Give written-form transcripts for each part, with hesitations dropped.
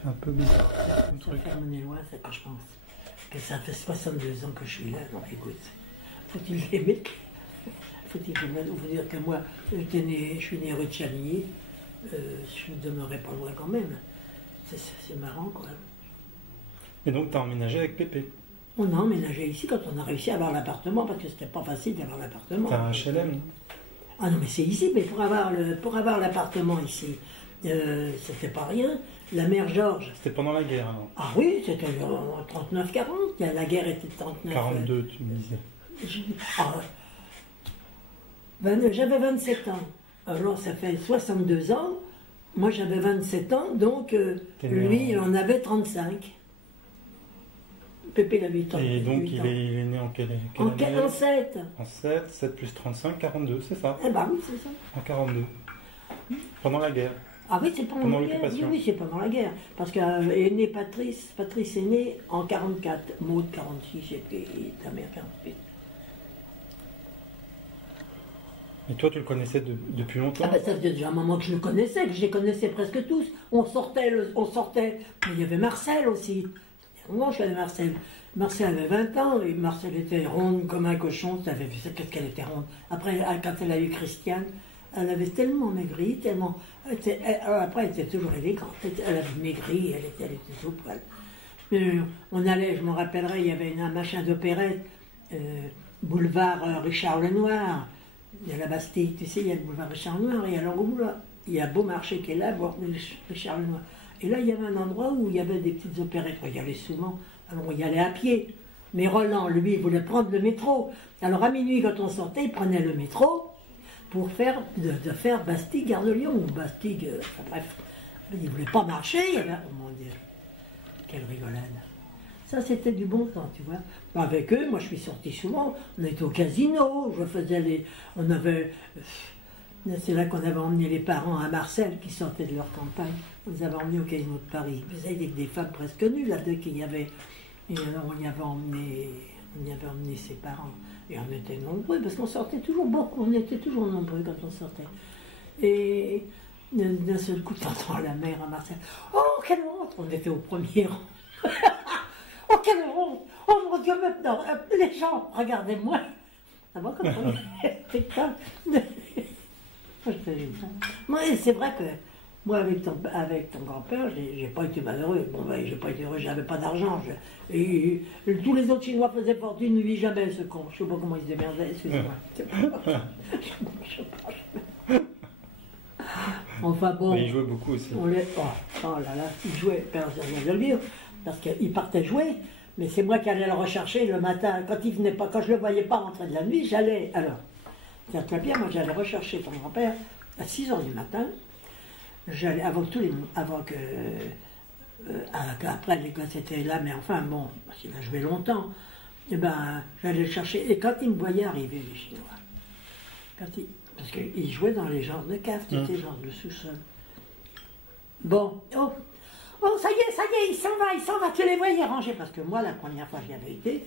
C'est un peu bizarre. Ça fait mon loin, c'est que je pense que ça fait 62 ans que je suis là. Donc écoute, faut-il l'aimer? Faut-il vous dire que moi, je suis né rue de Chavigny, je ne demeurais pas loin quand même. C'est marrant, quoi. Et donc, tu as emménagé avec Pépé? On a emménagé ici quand on a réussi à avoir l'appartement, parce que c'était pas facile d'avoir l'appartement. T'as un HLM? Ah non, mais c'est ici, mais pour avoir l'appartement ici, c'était pas rien. La mère Georges. C'était pendant la guerre, alors? Ah oui, c'était en 39-40. La guerre était de 39. 42, tu me disais. J'avais 27 ans. Alors ça fait 62 ans. Moi j'avais 27 ans, donc lui il en avait 35. Pépé il avait 8 ans. Et donc il est né en quelle année? En 7. En 7, 7 plus 35, 42, c'est ça? Eh ben oui, c'est ça. En 42. Pendant la guerre. Ah oui, c'est pendant la guerre. Oui, c'est pendant la guerre. Parce qu'est né Patrice est né en 44, Maud 46 et puis ta mère 48. Et toi, tu le connaissais depuis longtemps? Ah ben ça faisait déjà un moment que je le connaissais, que je les connaissais presque tous. On sortait. Mais il y avait Marcel aussi. Moi, je suis allée Marcel. Marcel avait 20 ans et Marcel était ronde comme un cochon. Tu avais vu ça, qu'est-ce qu'elle était ronde. Après, quand elle a eu Christiane, elle avait tellement maigri, tellement. Après, elle était toujours élégante. Elle avait maigri, elle était tout poil. On allait, je m'en rappellerai, il y avait un machin d'opérette, boulevard Richard Lenoir. Il y a la Bastille, tu sais, il y a le boulevard Richard Lenoir, et alors au boulevard, il y a Beaumarchais qui est là, Richard Lenoir. Et là, il y avait un endroit où il y avait des petites opérettes. On y allait souvent, alors on y allait à pied. Mais Roland, lui, il voulait prendre le métro. Alors à minuit, quand on sortait, il prenait le métro pour faire Bastille-Gare de Lyon, ou Bastille, enfin bref. Il ne voulait pas marcher, oh mon Dieu, quelle rigolade. Ça, c'était du bon temps, tu vois. Avec eux, moi, je suis sorti souvent. On était au casino, c'est là qu'on avait emmené les parents à Marseille, qui sortaient de leur campagne. On les avait emmenés au casino de Paris. Vous savez, des femmes presque nues, là-dedans, qu'il y avait. Et alors, on y avait emmené ses parents. Et on était nombreux, parce qu'on sortait toujours beaucoup. On était toujours nombreux quand on sortait. Et d'un seul coup, t'entends la mère à Marseille. Oh, quelle honte! On était au premier rang. Oh, quelle honte! Oh mon Dieu, maintenant, les gens, regardez-moi. Ça va comme ça? Moi, c'est vrai que moi, avec ton grand-père, j'ai pas été malheureux. Bon, ben, j'ai pas été heureux, j'avais pas d'argent. Et tous les autres Chinois faisaient fortune, lui jamais, ce con. Je sais pas comment il se démerdait, excusez-moi. Enfin bon. Mais il jouait beaucoup aussi. Oh là là, il jouait, personne ne vient de le dire, parce qu'il partait jouer. Mais c'est moi qui allais le rechercher le matin. Quand il venait pas, quand je le voyais pas rentrer de la nuit, j'allais. Alors, c'est très bien, moi j'allais rechercher ton grand-père à 6 h du matin. J'allais avant que après les gosses étaient là, mais enfin bon, parce qu'il a joué longtemps. Et ben, j'allais le chercher. Et quand il me voyait arriver, les Chinois, parce qu'il jouait dans les genres de cave, tu sais, genre de sous-sol. Bon, oh, ça y est, il s'en va, tu les voyais ranger. Parce que moi, la première fois que j'y avais été,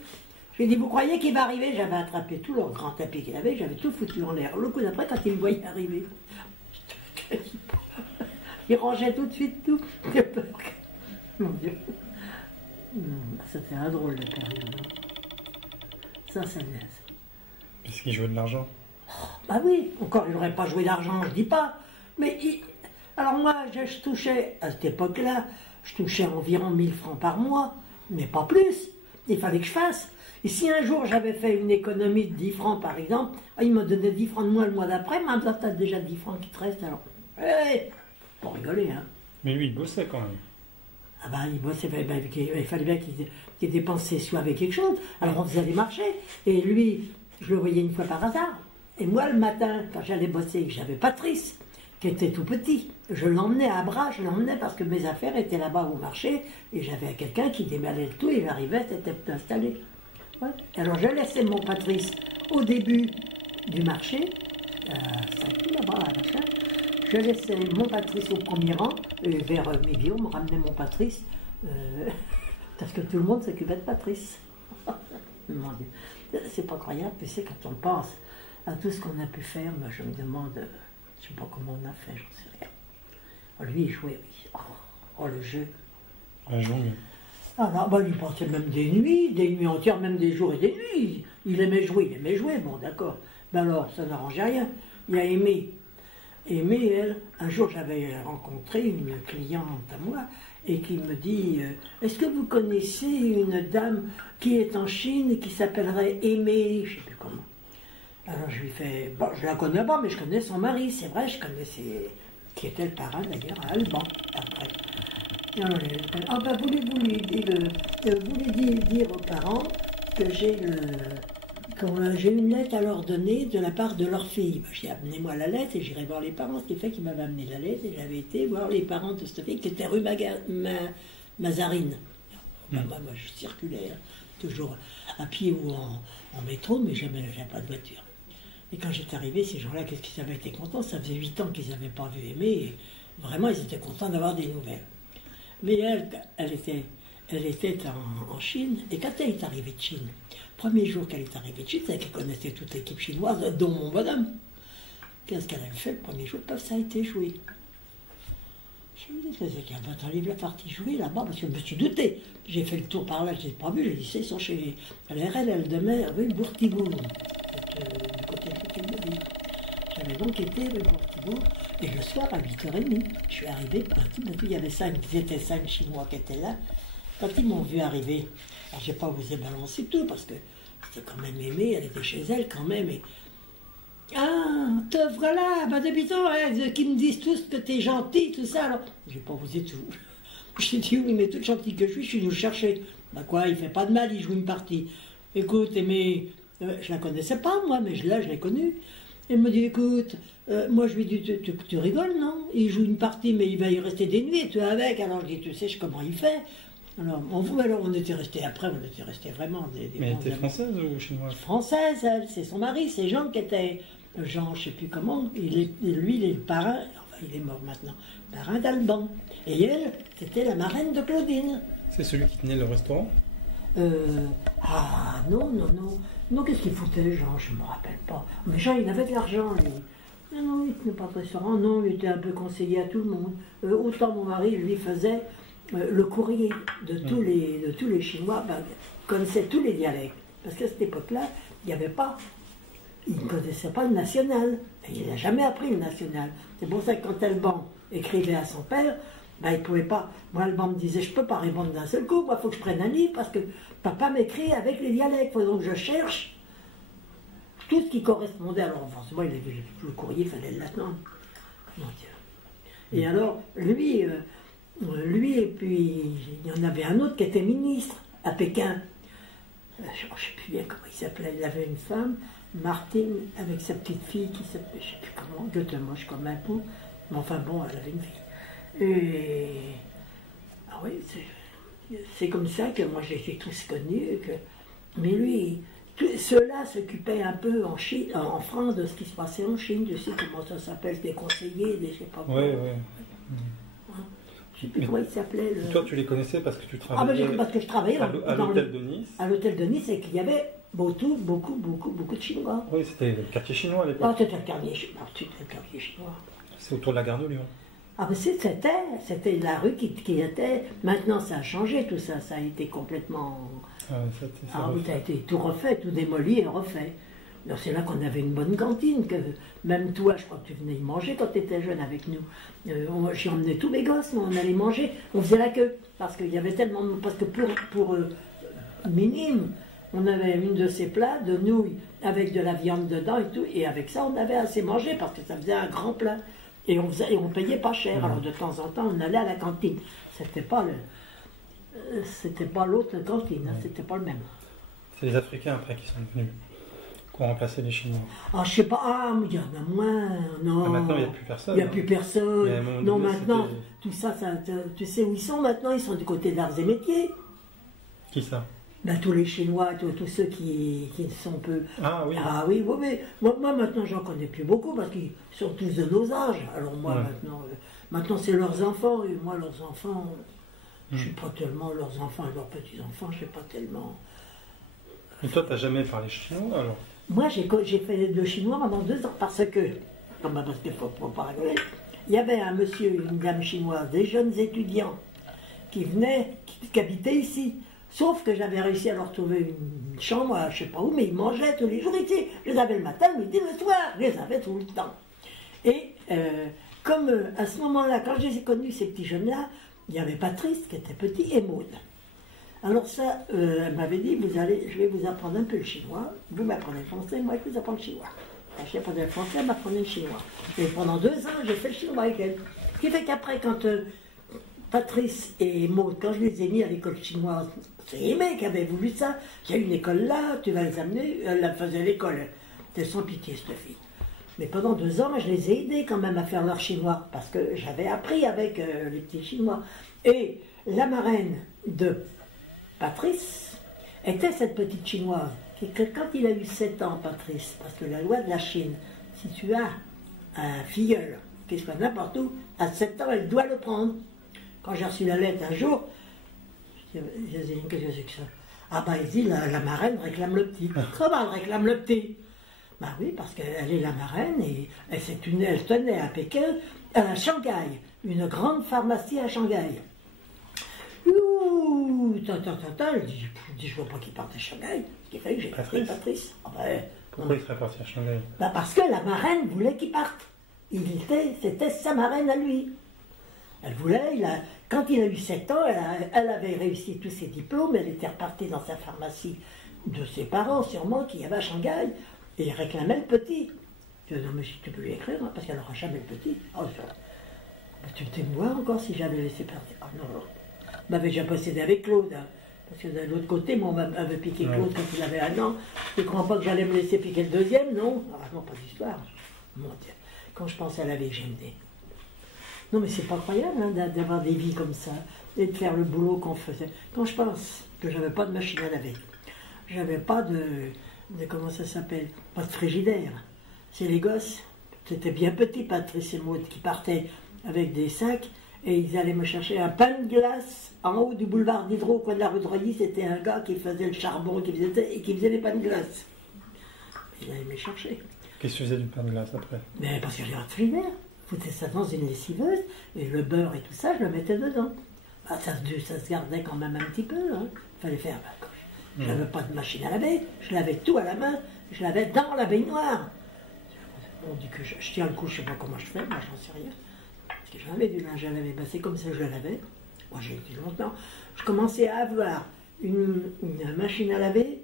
je lui ai dit, vous croyez qu'il va arriver? J'avais attrapé tout leur grand tapis qu'il avait, j'avais tout foutu en l'air. Le coup d'après, quand il me voyait arriver, il rangeait tout de suite tout. Mon Dieu. C'était un drôle de période. Ça laisse. Parce qu'il jouait de l'argent. Bah oui, encore il n'aurait pas joué d'argent, je dis pas. Mais alors moi, je touchais, à cette époque-là, je touchais environ 1000 francs par mois, mais pas plus. Il fallait que je fasse. Et si un jour j'avais fait une économie de 10 francs par exemple, il me donnait 10 francs de moins le mois d'après, mais maintenant tu as déjà 10 francs qui te restent, alors. Hey, pour rigoler, hein. Mais lui, il bossait quand même. Ah ben, il bossait, il fallait bien qu'il dépense ses sous avec quelque chose. Alors on faisait des marchés, et lui, je le voyais une fois par hasard. Et moi, le matin, quand j'allais bosser, j'avais Patrice, qui était tout petit. Je l'emmenais à bras, parce que mes affaires étaient là-bas au marché, et j'avais quelqu'un qui démêlait le tout, et il arrivait, c'était installé. Ouais. Alors je laissais mon Patrice au début du marché, c'est tout là-bas, machin. Je laissais mon Patrice au premier rang, et vers midi, on me ramenait mon Patrice, parce que tout le monde s'occupait de Patrice. Mon Dieu. C'est pas croyable, tu sais, quand on pense à tout ce qu'on a pu faire, moi je me demande, je sais pas comment on a fait, j'en sais rien. Oh, lui, il jouait, oui. Oh, le jeu. La jungle. Ah non, bah, il passait même des nuits entières, même des jours et des nuits. Il aimait jouer, bon d'accord. Ben alors, ça n'arrangeait rien. Il a aimé. Aimé, elle, un jour j'avais rencontré une cliente à moi et qui me dit est-ce que vous connaissez une dame qui est en Chine et qui s'appellerait Aimée, je ne sais plus comment. Alors je lui fais, bon, je la connais pas, mais je connais son mari, c'est vrai, je connaissais, qui était le parrain d'ailleurs à Alban, après. Et alors, ah ben vous lui dire aux parents que j'ai une lettre à leur donner de la part de leur fille. Ben, j'ai amené-moi la lettre et j'irai voir les parents, ce qui fait qu'il m'avait amené la lettre et j'avais été voir les parents de cette fille qui était rue Mazarine. Ben, moi je circulais toujours à pied ou en métro, mais jamais j'avais pas de voiture. Et quand j'étais arrivé, ces gens-là, qu'est-ce qu'ils avaient été contents? Ça faisait 8 ans qu'ils n'avaient pas vu Aimé, et vraiment ils étaient contents d'avoir des nouvelles. Mais elle était en Chine, et quand elle est arrivée de Chine, premier jour qu'elle est arrivée de Chine, c'est qu'elle connaissait toute l'équipe chinoise, dont mon bonhomme. Qu'est-ce qu'elle avait fait le premier jour? Ça a été joué. Je me dis, qu'est-ce qu'il y a? Attends, livre la partie jouée là-bas, parce que je me suis douté. J'ai fait le tour par là, je ne les ai pas vus, j'ai dit, ils sont chez elle demeure rue Bourtibourg, du côté de l'île. J'avais donc été rue Bourtibourg, et le soir à 8h30, je suis arrivé, il y avait ils étaient 5 Chinois qui étaient là. Quand ils m'ont vu arriver, alors j'ai pas osé balancer tout, parce que c'était quand même Aimé, elle était chez elle quand même, et ah, te voilà, bah depuis temps, qui me disent tous que t'es gentil, tout ça, alors j'ai pas osé tout. J'ai dit oui, mais toute gentille que je suis venu le chercher. Bah quoi, il fait pas de mal, il joue une partie. Écoute, mais je la connaissais pas moi, mais là je l'ai connue. Elle me dit écoute, moi je lui dis tu rigoles non? Il joue une partie, mais il va y rester des nuits, et tu es avec. Alors je dis tu sais comment il fait. Alors on était restés après, on était restés vraiment des Mais elle bons était amis. française ou chinoise? Française, elle, c'est son mari, c'est Jean qui était. Jean, je sais plus comment, lui, il est le parrain, enfin il est mort maintenant, parrain d'Alban. Et elle, c'était la marraine de Claudine. C'est celui qui tenait le restaurant? Ah non, non, qu'est-ce qu'il foutait Jean? Je ne me rappelle pas. Mais Jean, il avait de l'argent, lui. Non, il tenait pas de restaurant, non, il était un peu conseiller à tout le monde. Autant mon mari, lui, faisait le courrier de tous les Chinois, connaissait tous les dialectes. Parce qu'à cette époque-là, il n'y avait pas. Il ne connaissait pas le national. Et il n'a jamais appris le national. C'est pour ça que quand Alban écrivait à son père, il ne pouvait pas. Moi, Alban me disait, je ne peux pas répondre d'un seul coup. Moi, il faut que je prenne un livre parce que papa m'écrit avec les dialectes. Il faut donc que je cherche tout ce qui correspondait. Alors, forcément, il avait le courrier, il fallait l'attendre. Mon Dieu. Et alors, lui, et puis, il y en avait un autre qui était ministre à Pékin. Je ne sais plus bien comment il s'appelait. Il avait une femme. Martine, avec sa petite fille qui s'appelait, je ne sais plus comment, Goethe moche comme un pot, mais enfin bon, elle avait une fille. Et. Ah oui, c'est comme ça que moi j'ai été tous connus. Mais lui, ceux-là s'occupaient un peu en Chine, en France de ce qui se passait en Chine. Je sais comment ça s'appelle, des conseillers, des je sais pas quoi. Oui. Je ne sais plus comment il s'appelait. Toi, tu les connaissais parce que tu Ah travaillais ben parce que je travaillais à l'hôtel de Nice. À l'hôtel de Nice, et qu'il y avait beaucoup de Chinois. Oui, c'était le quartier chinois à l'époque. Ah, c'était le quartier chinois. C'est autour de la gare de Lyon. Ah, mais c'était la rue qui était. Maintenant, ça a changé tout ça. Ça a été complètement. Oui, ça a été tout refait, tout démoli et refait. Alors, c'est là qu'on avait une bonne cantine. Que même toi, je crois que tu venais y manger quand tu étais jeune avec nous. J'y emmenais tous mes gosses, on allait manger. On faisait la queue. Parce qu'il y avait tellement. Parce que pour minime. On avait une de ces plats de nouilles avec de la viande dedans et tout, et avec ça on avait assez mangé parce que ça faisait un grand plat. Et on payait pas cher. Alors de temps en temps on allait à la cantine. C'était pas l'autre cantine, c'était pas le même. C'est les Africains après qui sont venus, qui ont remplacé les Chinois. Ah je sais pas, mais il y en a moins. Non. Maintenant il n'y a plus personne. Il n'y a plus personne. Non maintenant, tout ça, tu sais où ils sont maintenant? Ils sont du côté d'arts et métiers. Qui ça? Tous les Chinois, tous ceux qui sont peu. Ah oui. Ah oui, mais moi maintenant j'en connais plus beaucoup parce qu'ils sont tous de nos âges. Alors moi maintenant c'est leurs enfants, et moi leurs enfants, je suis pas tellement leurs enfants et leurs petits-enfants, je sais pas tellement. Et toi t'as jamais parlé chinois alors? Moi j'ai fait le chinois pendant 2 ans parce qu'il faut pas rigoler. Il y avait un monsieur et une dame chinoise, des jeunes étudiants, venaient, qui habitaient ici. Sauf que j'avais réussi à leur trouver une chambre, je ne sais pas où, mais ils mangeaient tous les jours ici. Je les avais le matin, le midi, le soir. Je les avais tout le temps. Et comme à ce moment-là, quand je les ai connus, ces petits jeunes-là, il y avait Patrice qui était petit et Maud. Alors ça, elle m'avait dit, je vais vous apprendre un peu le chinois, vous m'apprenez le français, moi je vous apprends le chinois. Alors, je apprenais le français, elle m'apprenait le chinois. Et pendant 2 ans, j'ai fait le chinois avec elle. Ce qui fait qu'après, quand Patrice et Maud, quand je les ai mis à l'école chinoise, c'est Aimé qui avait voulu ça, il y a une école là, tu vas les amener, elle la faisait à l'école. C'était sans pitié cette fille. Mais pendant 2 ans, je les ai aidés quand même à faire leur chinois, parce que j'avais appris avec les petits chinois. Et la marraine de Patrice était cette petite chinoise, qui, que quand il a eu 7 ans, Patrice, parce que la loi de la Chine, si tu as un filleul, qu'il soit n'importe où, à 7 ans, elle doit le prendre. Quand j'ai reçu la lettre un jour, je dis, qu'est-ce que c'est que ça? Ah ben il dit, la marraine réclame le petit. Comment elle réclame le petit? Ben oui, parce qu'elle est la marraine et elle tenait à Pékin, à Shanghai, une grande pharmacie à Shanghai. Ouh, elle dit, je vois pas qu'il parte à Shanghai. Ce qui fait que j'ai pris Patrice. Ah ben, pourquoi il serait parti à Shanghai? Ben parce que la marraine voulait qu'il parte. C'était sa marraine à lui. Elle voulait, quand il a eu 7 ans, elle avait réussi tous ses diplômes, elle était repartie dans sa pharmacie de ses parents, sûrement, qui avait à Shanghai, et il réclamait le petit. Je dis, non, mais si tu peux lui écrire, hein, parce qu'elle n'aura jamais le petit. Oh, tu te vois encore si j'avais laissé partir. Ah non, non. On m'avait déjà possédé avec Claude, hein, parce que de l'autre côté, moi, on m'avait piqué Claude quand il avait 1 an. Tu ne crois pas que j'allais me laisser piquer le deuxième, non? Ah non, pas d'histoire. Mon Dieu, quand je pense à la vie que j'ai menée. Non, mais c'est pas croyable hein, d'avoir des vies comme ça et de faire le boulot qu'on faisait. Quand je pense que j'avais pas de machine à laver, j'avais pas de comment ça s'appelle, pas de frigidaire. C'est les gosses, c'était bien petit, Patrice et Maud, qui partaient avec des sacs et ils allaient me chercher un pain de glace en haut du boulevard d'Hydro, au coin de la rue de Roilly. C'était un gars qui faisait le charbon qui faisait les pains de glace. Il allait me chercher. Qu'est-ce que tu faisais du pain de glace après? Mais parce que j'avais un frigidaire. Je foutais ça dans une lessiveuse, et le beurre et tout ça, je le mettais dedans. Ah, ça se gardait quand même un petit peu. Hein. Il fallait faire. Je n'avais pas de machine à laver, je lavais tout à la main, je lavais dans la baignoire. On dit que je tiens le coup, je ne sais pas comment je fais, moi j'en sais rien. Parce que j'avais du linge à laver, ben, c'est comme ça que je le lavais. Moi j'ai été longtemps. Je commençais à avoir une machine à laver,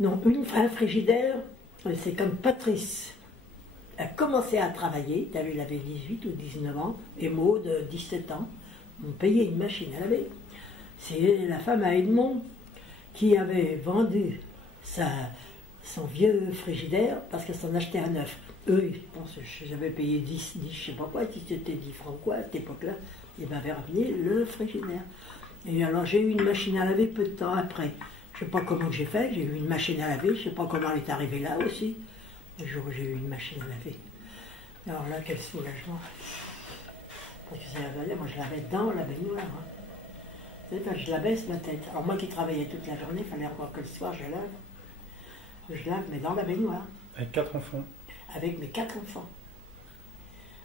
non, un frigidaire, c'est comme Patrice a commencé à travailler, il avait 18 ou 19 ans, et Maud, 17 ans, on payait une machine à laver. C'est la femme à Edmond qui avait vendu son vieux frigidaire parce qu'elle s'en achetait un neuf. Eux, je pense, j'avais payé 10, je sais pas quoi, si c'était 10 francs quoi, à cette époque-là, ils m'avaient ramené le frigidaire. Et alors j'ai eu une machine à laver peu de temps après. Je sais pas comment j'ai fait, j'ai eu une machine à laver, je sais pas comment elle est arrivée là aussi. Le jour où j'ai eu une machine à laver. Alors là, quel soulagement. Parce que ça lavait, moi je lavais dans la baignoire. Hein. Tu sais, quand je baisse ma tête. Alors moi qui travaillais toute la journée, il fallait encore que le soir je lave. Je lave, mais dans la baignoire. Avec 4 enfants? Avec mes 4 enfants.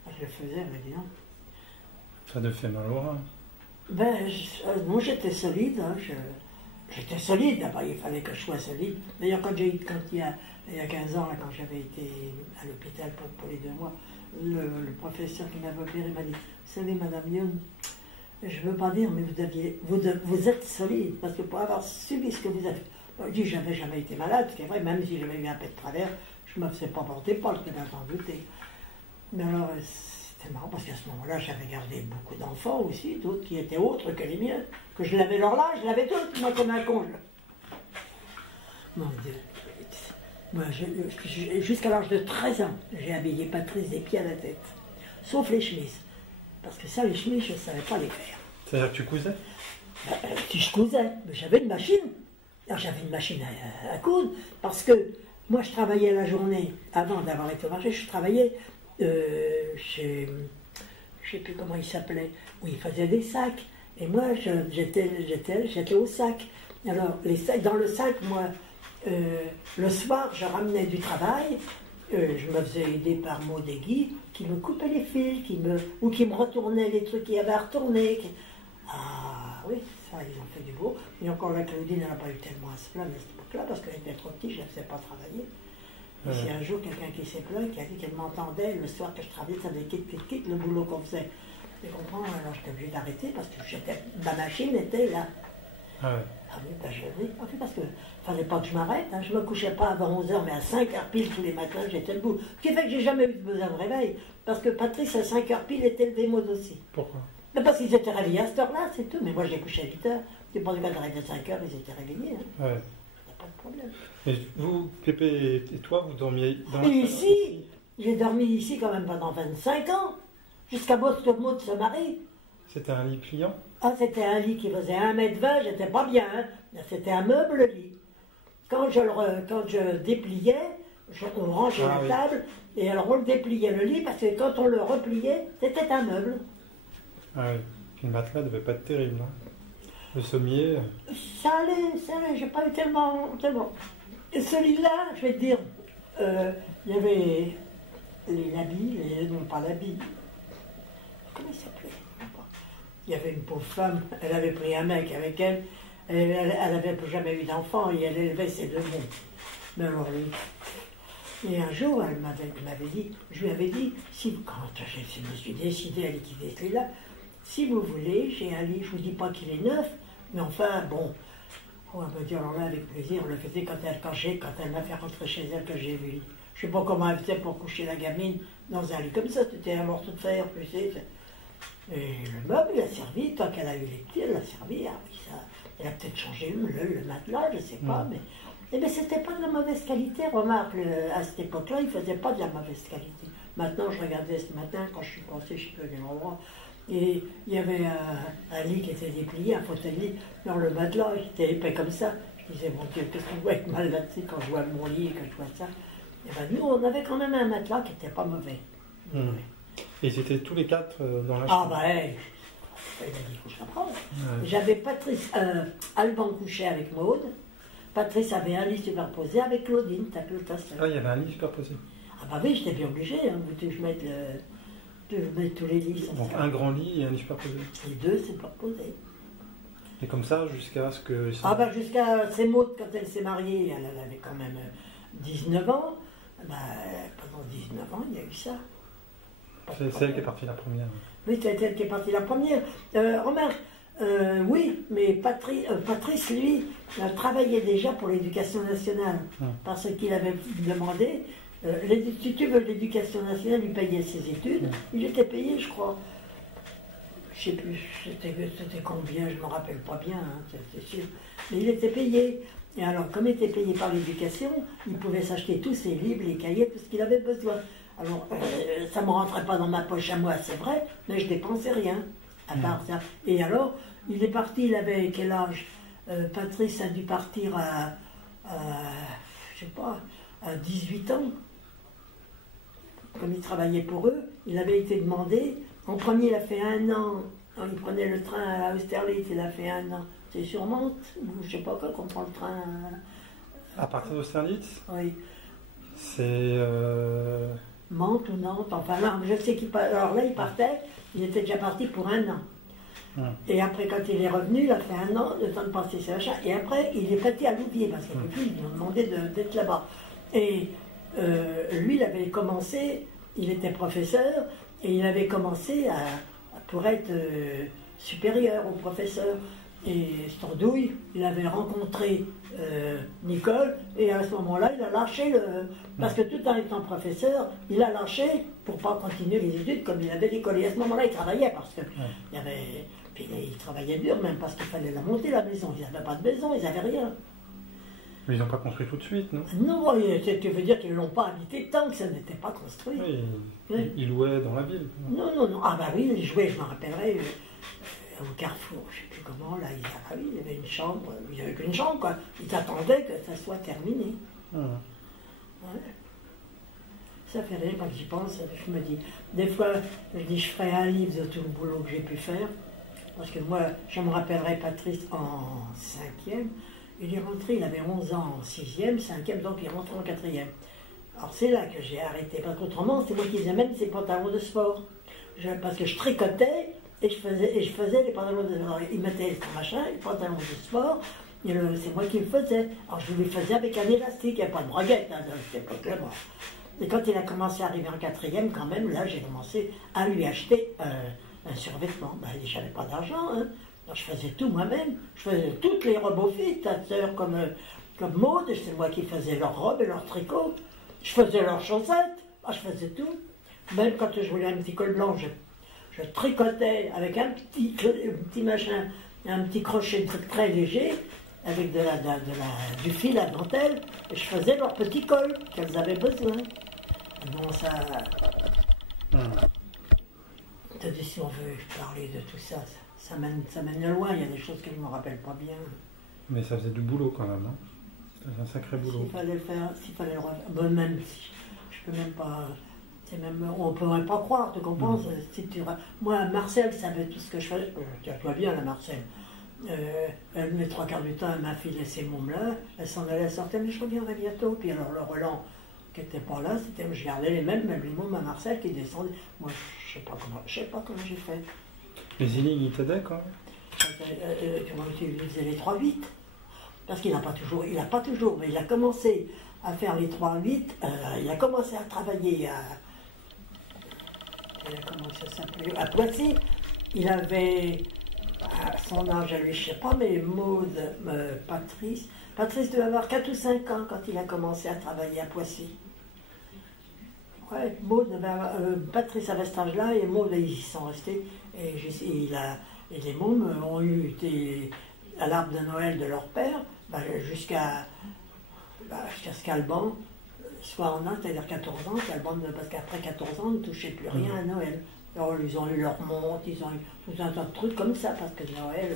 Alors, je le faisais, mais non. Ça te fait mal au rein? Ben, non, j'étais solide. Hein, j'étais solide, d'abord il fallait que je sois solide. D'ailleurs, il y a 15 ans, là, quand j'avais été à l'hôpital pour les 2 mois, le professeur qui m'avait opéré m'a dit, vous savez, Madame Young, je ne veux pas dire, mais vous êtes solide, parce que pour avoir subi ce que vous avez... Je dis, j'avais jamais été malade, c'est vrai, même si j'avais eu un peu de travers, je ne me faisais pas porter pas, je devais en douter. Mais alors, c'était marrant, parce qu'à ce moment-là, j'avais gardé beaucoup d'enfants aussi, d'autres qui étaient autres que les miens, que je lavais leur linge, je lavais tout, moi comme un con. Mon Dieu. Moi, jusqu'à l'âge de 13 ans, j'ai habillé Patrice des pieds à la tête, sauf les chemises. Parce que ça, les chemises, je ne savais pas les faire. C'est-à-dire que tu cousais? Si je cousais, j'avais une machine. Alors j'avais une machine à coudre, parce que moi je travaillais la journée, avant d'avoir été au marché, je travaillais chez, je ne sais plus comment il s'appelait, où il faisait des sacs. Et moi j'étais au sac. Alors les sacs, dans le sac, moi, le soir je ramenais du travail, je me faisais aider par Maud et Guy, qui me coupaient les fils, ou qui me retournaient les trucs qu'il y avait à retourner. Ah, oui, ça, ils ont fait du beau. Et encore la Claudine, elle n'a pas eu tellement à se plaindre à cette époque-là, parce qu'elle était trop petite, je ne sais pas travailler. Et c'est un jour quelqu'un qui s'est plaint, qui a dit qu'elle m'entendait le soir que je travaillais, ça faisait quitte le boulot qu'on faisait. Tu comprends? Alors j'étais obligée d'arrêter parce que ma machine était là. Ah ouais. Ah oui, ben en fait, parce que fallait pas que je m'arrête, hein. Je me couchais pas avant 11h, mais à 5h pile tous les matins, j'étais debout. Ce qui fait que j'ai jamais eu besoin de réveil, parce que Patrice à 5h pile était levé, moi aussi. Pourquoi? Mais parce qu'ils étaient réveillés à cette heure-là, c'est tout. Mais moi, je les couchais à 8h. Tu penses quand j'arrivais à 5h, ils étaient réveillés. Hein. Ouais. Y a pas de problème. Et vous, Pépé et toi, vous dormiez dans la Et salle ici, j'ai dormi ici quand même pendant 25 ans, jusqu'à ce que Maud se marie. C'était un lit pliant? Ah, c'était un lit qui faisait 1m20, j'étais pas bien. Hein. C'était un meuble lit. Quand je dépliais, on rangeait la table, et alors on le dépliait le lit, parce que quand on le repliait, c'était un meuble. Ah oui. Puis le matelas devait pas être terrible. Hein. Le sommier. Ça allait, j'ai pas eu tellement. Et ce lit-là, je vais te dire, il y avait l'habit, non pas l'habit. Comment il s'appelait? Il y avait une pauvre femme, elle avait pris un mec avec elle, elle n'avait jamais eu d'enfant et elle élevait ses deux bons. Mais alors lui. Et un jour, elle m'avait dit, je lui avais dit, quand je me suis décidé à liquider ce lit-là, si vous voulez, j'ai un lit, je ne vous dis pas qu'il est neuf, mais enfin, bon, on va me dire, alors là, avec plaisir, on le faisait quand elle m'a fait rentrer chez elle, que j'ai vu. Je ne sais pas comment elle faisait pour coucher la gamine dans un lit comme ça, c'était un morceau de fer, tu sais. Et le meuble, il a servi, tant qu'elle a eu les pieds, elle a servi, elle a peut-être changé le matelas, je ne sais pas, mais c'était pas de la mauvaise qualité, remarque, à cette époque-là, il ne faisait pas de la mauvaise qualité. Maintenant, je regardais ce matin, quand je suis passé, je ne sais plus à quel endroit, et il y avait un lit qui était déplié, un fauteuil-lit, dans le matelas, il était épais comme ça. Je disais, mon Dieu, qu'est-ce qu'on voit être mal là-dessus quand je vois mon lit et que je vois ça. Et ben nous, on avait quand même un matelas qui n'était pas mauvais. Et ils étaient tous les quatre dans la Ah chambre? bah, il a dit, faut que je la prenne. J'avais Patrice, Alban couchait avec Maud. Patrice avait un lit superposé avec Claudine, ta sœur. Ah, il y avait un lit superposé. Ah bah oui, j'étais bien obligée, hein, que je mette tous les lits. Donc un grand lit et un lit superposé. Les deux superposés. Et comme ça, jusqu'à ce que... Ah bah jusqu'à ses Maud, quand elle s'est mariée, elle avait quand même 19 ans. Bah, pendant 19 ans, il y a eu ça. C'est elle qui est partie la première. Oui, c'est elle qui est partie la première. Remarque, oui, mais Patrice, lui, travaillait déjà pour l'éducation nationale. Parce qu'il avait demandé, si tu veux, l'éducation nationale lui payait ses études. Il était payé, je crois. Je ne sais plus, c'était combien, je ne me rappelle pas bien, hein, c'est sûr. Mais il était payé. Et alors, comme il était payé par l'éducation, il pouvait s'acheter tous ses livres, les cahiers, tout ce qu'il avait besoin. Alors, ça ne me rentrait pas dans ma poche à moi, c'est vrai, mais je dépensais rien, à part ça. Et alors, il est parti, il avait quel âge? Patrice a dû partir je sais pas, à 18 ans. Comme il travaillait pour eux, il avait été demandé. En premier, il a fait 1 an. Quand il prenait le train à Austerlitz, il a fait 1 an. C'est sur Mantes, ou je sais pas quoi, qu'on prend le train. À partir d'Austerlitz? Oui. C'est... Mantes ou Nantes, enfin là, je sais qu'il partait. Alors là, il partait, il était déjà parti pour 1 an. Et après, quand il est revenu, il a fait 1 an, le temps de passer ses achats. Et après, il est parti à Louviers, parce qu'il ils lui ont demandé d'être là-bas. Et lui, il avait commencé, il était professeur, et il avait commencé pour être supérieur au professeur. Et Stordouille, il avait rencontré Nicole, et à ce moment-là, il a lâché parce que tout en étant professeur, il a lâché pour ne pas continuer les études comme il avait l'école. Et à ce moment-là, il travaillait parce que il travaillait dur même parce qu'il fallait la monter la maison. Ils n'avaient pas de maison, ils n'avaient rien. Mais ils n'ont pas construit tout de suite, non? Non, tu veux dire qu'ils ne l'ont pas habité tant que ça n'était pas construit. Oui, ils louaient dans la ville. Non. Ah bah oui, ils jouaient, je m'en rappellerai. Au Carrefour, je ne sais plus comment, là, il y avait une chambre, il n'y avait qu'une chambre, quoi. Ils attendaient que ça soit terminé. Ouais. Ça fait rire quand j'y pense, je me dis, des fois, je dis, je ferai un livre de tout le boulot que j'ai pu faire, parce que moi, je me rappellerai Patrice en 5e, il est rentré, il avait 11 ans en 6e, 5e, donc il est rentré en 4e. Alors c'est là que j'ai arrêté, parce qu'autrement, c'est moi qui faisais même ses pantalons de sport. Parce que je tricotais, Et je faisais les pantalons de sport. Il mettait son machin, les pantalons de sport, et c'est moi qui le faisais. Alors je le faisais avec un élastique, il n'y avait pas de braguette hein, à cette époque-là. Et quand il a commencé à arriver en quatrième, quand même, là j'ai commencé à lui acheter un survêtement. Ben, je n'avais pas d'argent, hein. Alors, je faisais tout moi-même. Je faisais toutes les robes aux filles, ta sœur comme Maud, c'est moi qui faisais leurs robes et leurs tricots. Je faisais leurs chaussettes, je faisais tout. Même quand je voulais un petit col blanc, je tricotais avec un petit machin, un petit crochet très léger, avec du fil à dentelle, et je faisais leur petit col qu'elles avaient besoin. Donc ça... T'as dit, si on veut parler de tout ça, ça mène loin, il y a des choses que je ne me rappelle pas bien. Mais ça faisait du boulot quand même, hein. C'était un sacré boulot. S'il fallait le faire, s'il fallait le refaire, ben même si, je peux même pas... on ne pourrait pas croire, tu comprends si tu... Moi, Marcel savait tout ce que je faisais. Tu vois bien, la Marcel. Elle, les trois quarts du temps, elle m'a filé ces mômes-là. Elle s'en allait, elle sortait, mais je reviendrai bientôt. Puis alors, le Roland, qui n'était pas là, je gardais les mêmes mômes à Marcel qui descendaient. Moi, je ne sais pas comment j'ai fait. Les Zilling, ils t'aidaient quand même Comment tu faisais les 3-8 parce qu'il n'a pas toujours, mais il a commencé à faire les 3-8, il a commencé à travailler à Poissy. Il avait, à son âge à lui, je ne sais pas, mais Maud, Patrice devait avoir 4 ou 5 ans quand il a commencé à travailler à Poissy. Ouais, Patrice avait cet âge-là et Maud, ils y sont restés. Et les mômes ont eu à l'arbre de Noël de leur père, jusqu'à ce qu'Alban soit en âge, c'est-à-dire 14 ans, parce qu'après 14 ans, on ne touchait plus rien à Noël. Alors, ils ont eu leur montre, ils ont eu tout un tas de trucs comme ça, parce que Noël...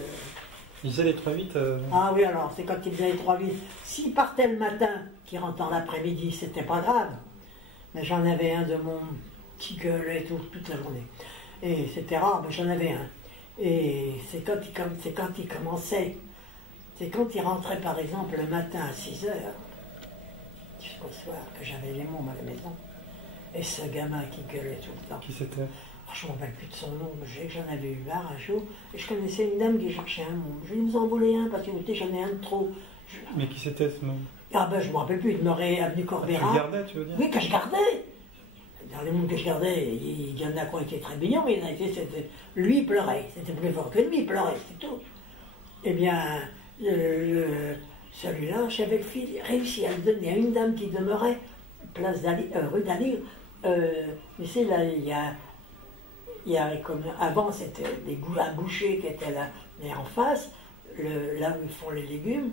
Ils faisaient les 3-8 Ah oui, alors, c'est quand ils faisaient les 3-8. S'ils partaient le matin, qu'ils rentrent dans l'après-midi, c'était pas grave. Mais j'en avais un de mon qui gueulait toute la journée. Et c'était rare, mais j'en avais un. Et c'est quand il commençait... C'est quand il rentrait, par exemple, le matin à 6 h, jusqu'au soir, que j'avais les mômes à la maison. Et ce gamin qui gueulait tout le temps. Qui c'était? Je ne me rappelle plus de son nom, j'en avais eu marre un jour. Et je connaissais une dame qui cherchait un môme. Je lui ai dit, vous en voulez un, parce que j'en ai un de trop. Mais qui c'était ce môme? Ah ben, je ne me rappelle plus, il demeurait avenue Corbera. Tu gardais, tu veux dire? Oui, que je gardais. Dans les mômes que je gardais, il y en a qui ont été très mignons, mais il y en a été, lui, il pleurait. C'était plus fort que lui, il pleurait, c'est tout. Eh bien... celui-là, j'avais réussi à le donner à une dame qui demeurait rue d'Alire. Mais c'est là, il y a comme avant, c'était des bouchers qui étaient là, mais en face, là où ils font les légumes,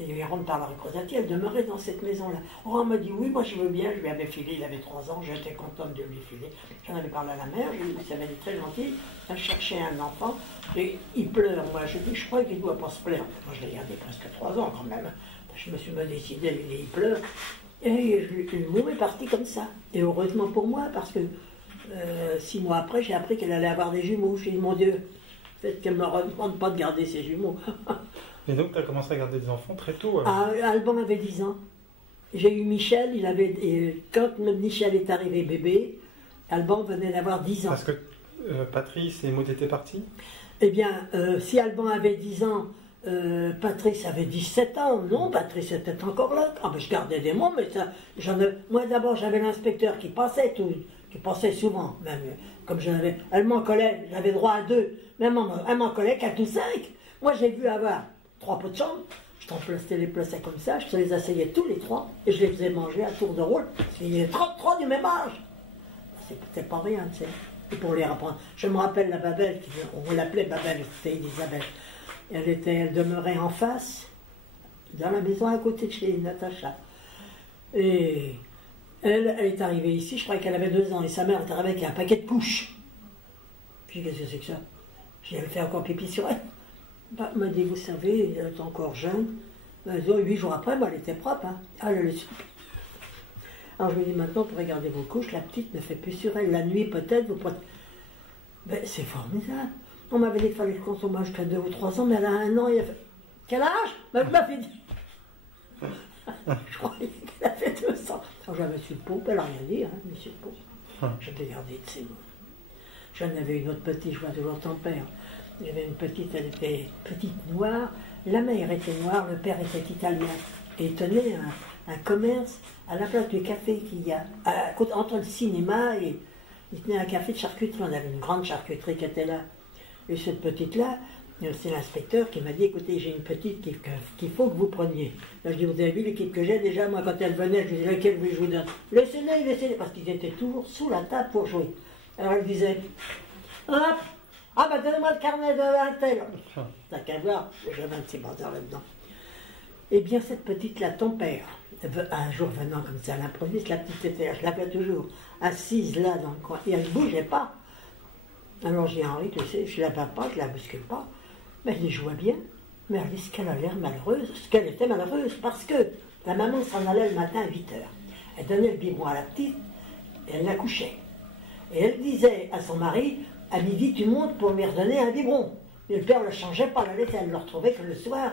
et ils rentrent par la rue Crozati, elle demeurait dans cette maison-là. On m'a dit oui, moi je veux bien, je lui avais filé, il avait 3 ans, j'étais contente de lui filer. J'en avais parlé à la mère, ça avait été très gentil, elle cherchait un enfant, et il pleure. Moi je dis, je crois qu'il ne doit pas se plaire. Moi je l'ai gardé presque 3 ans quand même. Je me suis décidé, il pleure. Et le môme est parti comme ça. Et heureusement pour moi, parce que 6 mois après, j'ai appris qu'elle allait avoir des jumeaux. Je dit, mon Dieu, faites qu'elle ne me demande pas de garder ses jumeaux. Et donc, tu as commencé à garder des enfants très tôt Alban avait 10 ans. J'ai eu Michel, quand Michel est arrivé bébé, Alban venait d'avoir 10 ans. Parce que Patrice et Maud étaient partis? Eh bien, si Alban avait 10 ans, Patrice avait 17 ans. Non, Patrice était encore là. Ah, ben, je gardais des mots, mais ça, moi d'abord, j'avais l'inspecteur qui passait souvent, même. Comme elle m'en collait, j'avais droit à 2. Même elle m'en collait 4 ou 5. Moi, j'ai vu avoir 3 pots de chambre, je les plaçais comme ça, je les asseyais tous les 3 et je les faisais manger à tour de rôle. Parce qu'il y avait 3 du même âge. C'est pas rien, tu sais. Et pour les apprendre. Je me rappelle la Babel, on l'appelait Babel, c'était Elisabeth. Elle demeurait en face, dans la maison à côté de chez Natacha. Et elle est arrivée ici, je croyais qu'elle avait 2 ans, et sa mère est arrivée avec un paquet de couches. Puis qu'est-ce que c'est que ça? J'y avais fait encore pipi sur elle. Bah, elle m'a dit, vous savez, elle est encore jeune. 8 jours après, elle était propre. Hein. Ah, elle le suit. Alors je lui ai dit, maintenant, pour regarder vos couches, la petite ne fait plus sur elle. La nuit, peut-être, vous pouvez... Ben, c'est formidable. On m'avait dit qu'il fallait qu'on tombe jusqu'à 2 ou 3 ans, mais elle a 1 an. Quel âge? Ben, elle m'avait dit. Je croyais qu'elle avait 2 ans. Alors j'ai dit, monsieur le Pope, elle n'a rien dit, hein, monsieur le Pope. Je l'ai gardé de ses mots. J'en avais une autre petite, je vois toujours ton père. Il y avait une petite, elle était petite noire. La mère était noire, le père était italien. Et il tenait un commerce à la place du café qu'il y a, entre le cinéma et il tenait un café de charcuterie. On avait une grande charcuterie qui était là. Et cette petite-là, c'est l'inspecteur qui m'a dit, écoutez, j'ai une petite qu'il faut que vous preniez. Là, je dis, vous avez vu l'équipe que j'ai déjà? Moi, quand elle venait, je disais, laquelle je vous donne? Laissez-les, parce qu'ils étaient toujours sous la table pour jouer. Alors elle disait, hop, ah bah donnez-moi le carnet de un tel. T'as qu'à voir, j'avais un petit bazar là-dedans. Eh bien, cette petite-là, ton père, un jour venant comme ça à l'improviste, la petite était, je l'appelais toujours, assise là dans le coin, et elle ne bougeait pas. Alors j'ai dit, Henri, tu sais, je ne la bats pas, je ne la bouscule pas. Mais elle dit, je vois bien. Mais elle dit, ce qu'elle a l'air malheureuse, ce qu'elle était malheureuse, parce que la maman s'en allait le matin à 8 heures. Elle donnait le biberon à la petite, et elle la couchait. Et elle disait à son mari, à midi, tu montes pour lui redonner un biberon. Et le père ne le changeait pas, la laissait, elle le retrouvait que le soir.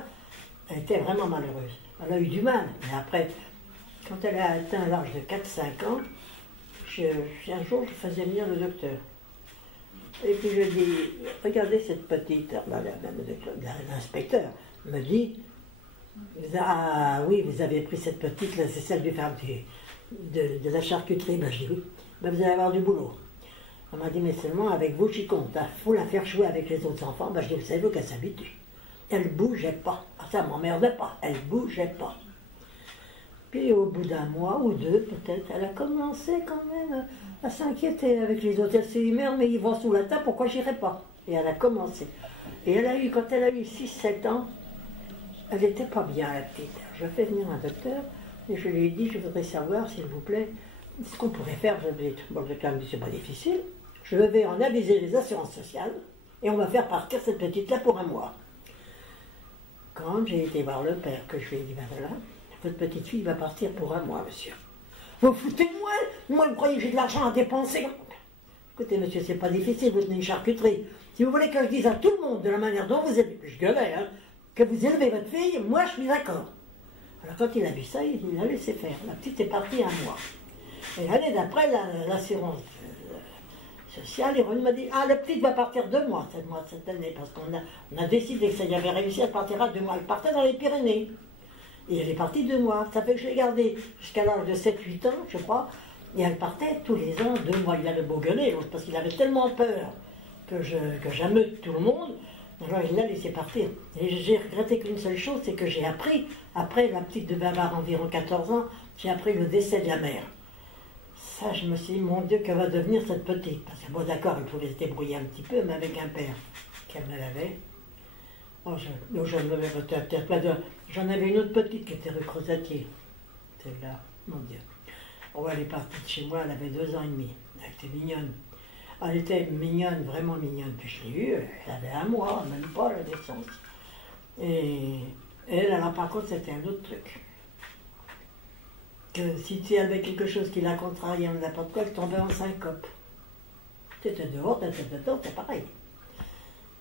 Elle était vraiment malheureuse. Elle a eu du mal. Mais après, quand elle a atteint l'âge de 4-5 ans, un jour, je faisais venir le docteur. Et puis je dis, regardez cette petite, l'inspecteur me dit, ah oui, vous avez pris cette petite, là, c'est celle du fer de la charcuterie. Ben, je dis oui, ben, vous allez avoir du boulot. On m'a dit, mais seulement avec vous, j'y compte. Il faut la faire jouer avec les autres enfants. Ben, je dis, vous savez, qu'elle s'habitue. Elle ne bougeait pas. Ah, ça ne m'emmerdait pas. Elle ne bougeait pas. Puis au bout d'un mois ou deux, peut-être, elle a commencé quand même à s'inquiéter avec les autres. Elle s'est dit, merde, mais ils vont sous la table, pourquoi j'irai pas? Et elle a commencé. Et elle a eu, quand elle a eu 6-7 ans, elle n'était pas bien, la petite. Je fais venir un docteur et je lui ai dit, je voudrais savoir, s'il vous plaît, ce qu'on pourrait faire. Je lui ai dit, bon, le docteur me dit, c'est pas difficile. Je vais en aviser les assurances sociales et on va faire partir cette petite-là pour un mois. Quand j'ai été voir le père, que je lui ai dit, ben voilà, votre petite fille va partir pour un mois, monsieur. Vous foutez de moi? Moi, vous croyez que j'ai de l'argent à dépenser? Écoutez, monsieur, c'est pas difficile, vous tenez une charcuterie. Si vous voulez que je dise à tout le monde de la manière dont vous êtes, je gueulais, hein, que vous élevez votre fille, moi, je suis d'accord. Alors, quand il a vu ça, il a laissé faire. La petite est partie un mois. Et l'année d'après, l'assurance sociale, il m'a dit, ah, la petite va partir 2 mois cette année, parce qu'on a décidé que ça y avait réussi, elle partira 2 mois. Elle partait dans les Pyrénées. Et elle est partie 2 mois. Ça fait que je l'ai gardée jusqu'à l'âge de 7-8 ans, je crois. Et elle partait tous les ans, 2 mois. Il avait beau gueuler, parce qu'il avait tellement peur que j'ameute tout le monde. Alors il l'a laissé partir. Et j'ai regretté qu'une seule chose, c'est que j'ai appris, après la petite devait avoir environ 14 ans, j'ai appris le décès de la mère. Ça, je me suis dit, mon Dieu, que va devenir cette petite? Parce que bon, d'accord, elle pouvait se débrouiller un petit peu, mais avec un père qu'elle me l'avait. Oh, j'en avais une autre petite qui était rue Crozatier. Celle-là, mon Dieu. Oh, elle est partie de chez moi, elle avait 2 ans et demi. Elle était mignonne. Elle était mignonne, vraiment mignonne. Puis je l'ai eue, elle avait 1 mois, même pas la naissance. Et elle, alors par contre, c'était un autre truc. Que si tu avais quelque chose qui la contrariait en n'importe quoi, elle tombait en syncope. Tu étais dehors, tu étais dedans, c'est pareil.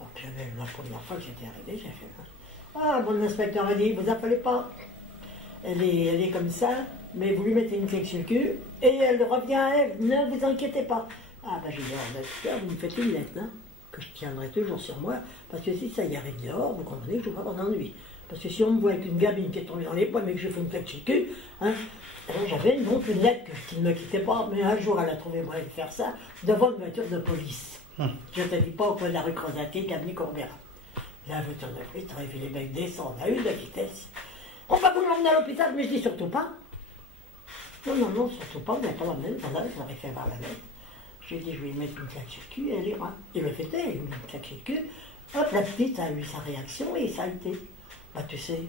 Donc j'avais la première fois que j'étais arrivé, j'ai fait ah, mon inspecteur m'a dit, vous appelez pas. Elle est comme ça, mais vous lui mettez une clé sur le cul, et elle revient à elle, ne vous inquiétez pas. Ah ben j'ai dit, inspecteur, vous me faites une lettre, hein, que je tiendrai toujours sur moi, parce que si ça y arrive dehors, vous comprenez que je ne vais pas avoir d'ennui. Parce que si on me voit avec une gamine qui est tombée dans les poings, mais que je fais une clé sur le cul, hein, alors j'avais donc une lettre qui ne me quittait pas, mais un jour elle a trouvé moyen de faire ça, devant une voiture de police. Je ne te dis pas au coin de la rue Crozatier, Camille Courbera. La voiture de police, tu aurais vu les mecs descendre à une de vitesse. On va vous l'emmener à l'hôpital, mais je dis surtout pas. Non, non, non, surtout pas, on n'a pas l'emmener, voilà, je l'aurais fait voir la lettre. Je lui ai dit, je vais lui mettre une claque sur le cul, et elle ira. Il le faisait, il me met une claque sur le cul. Hop, la petite a eu sa réaction, et ça a été. Bah tu sais,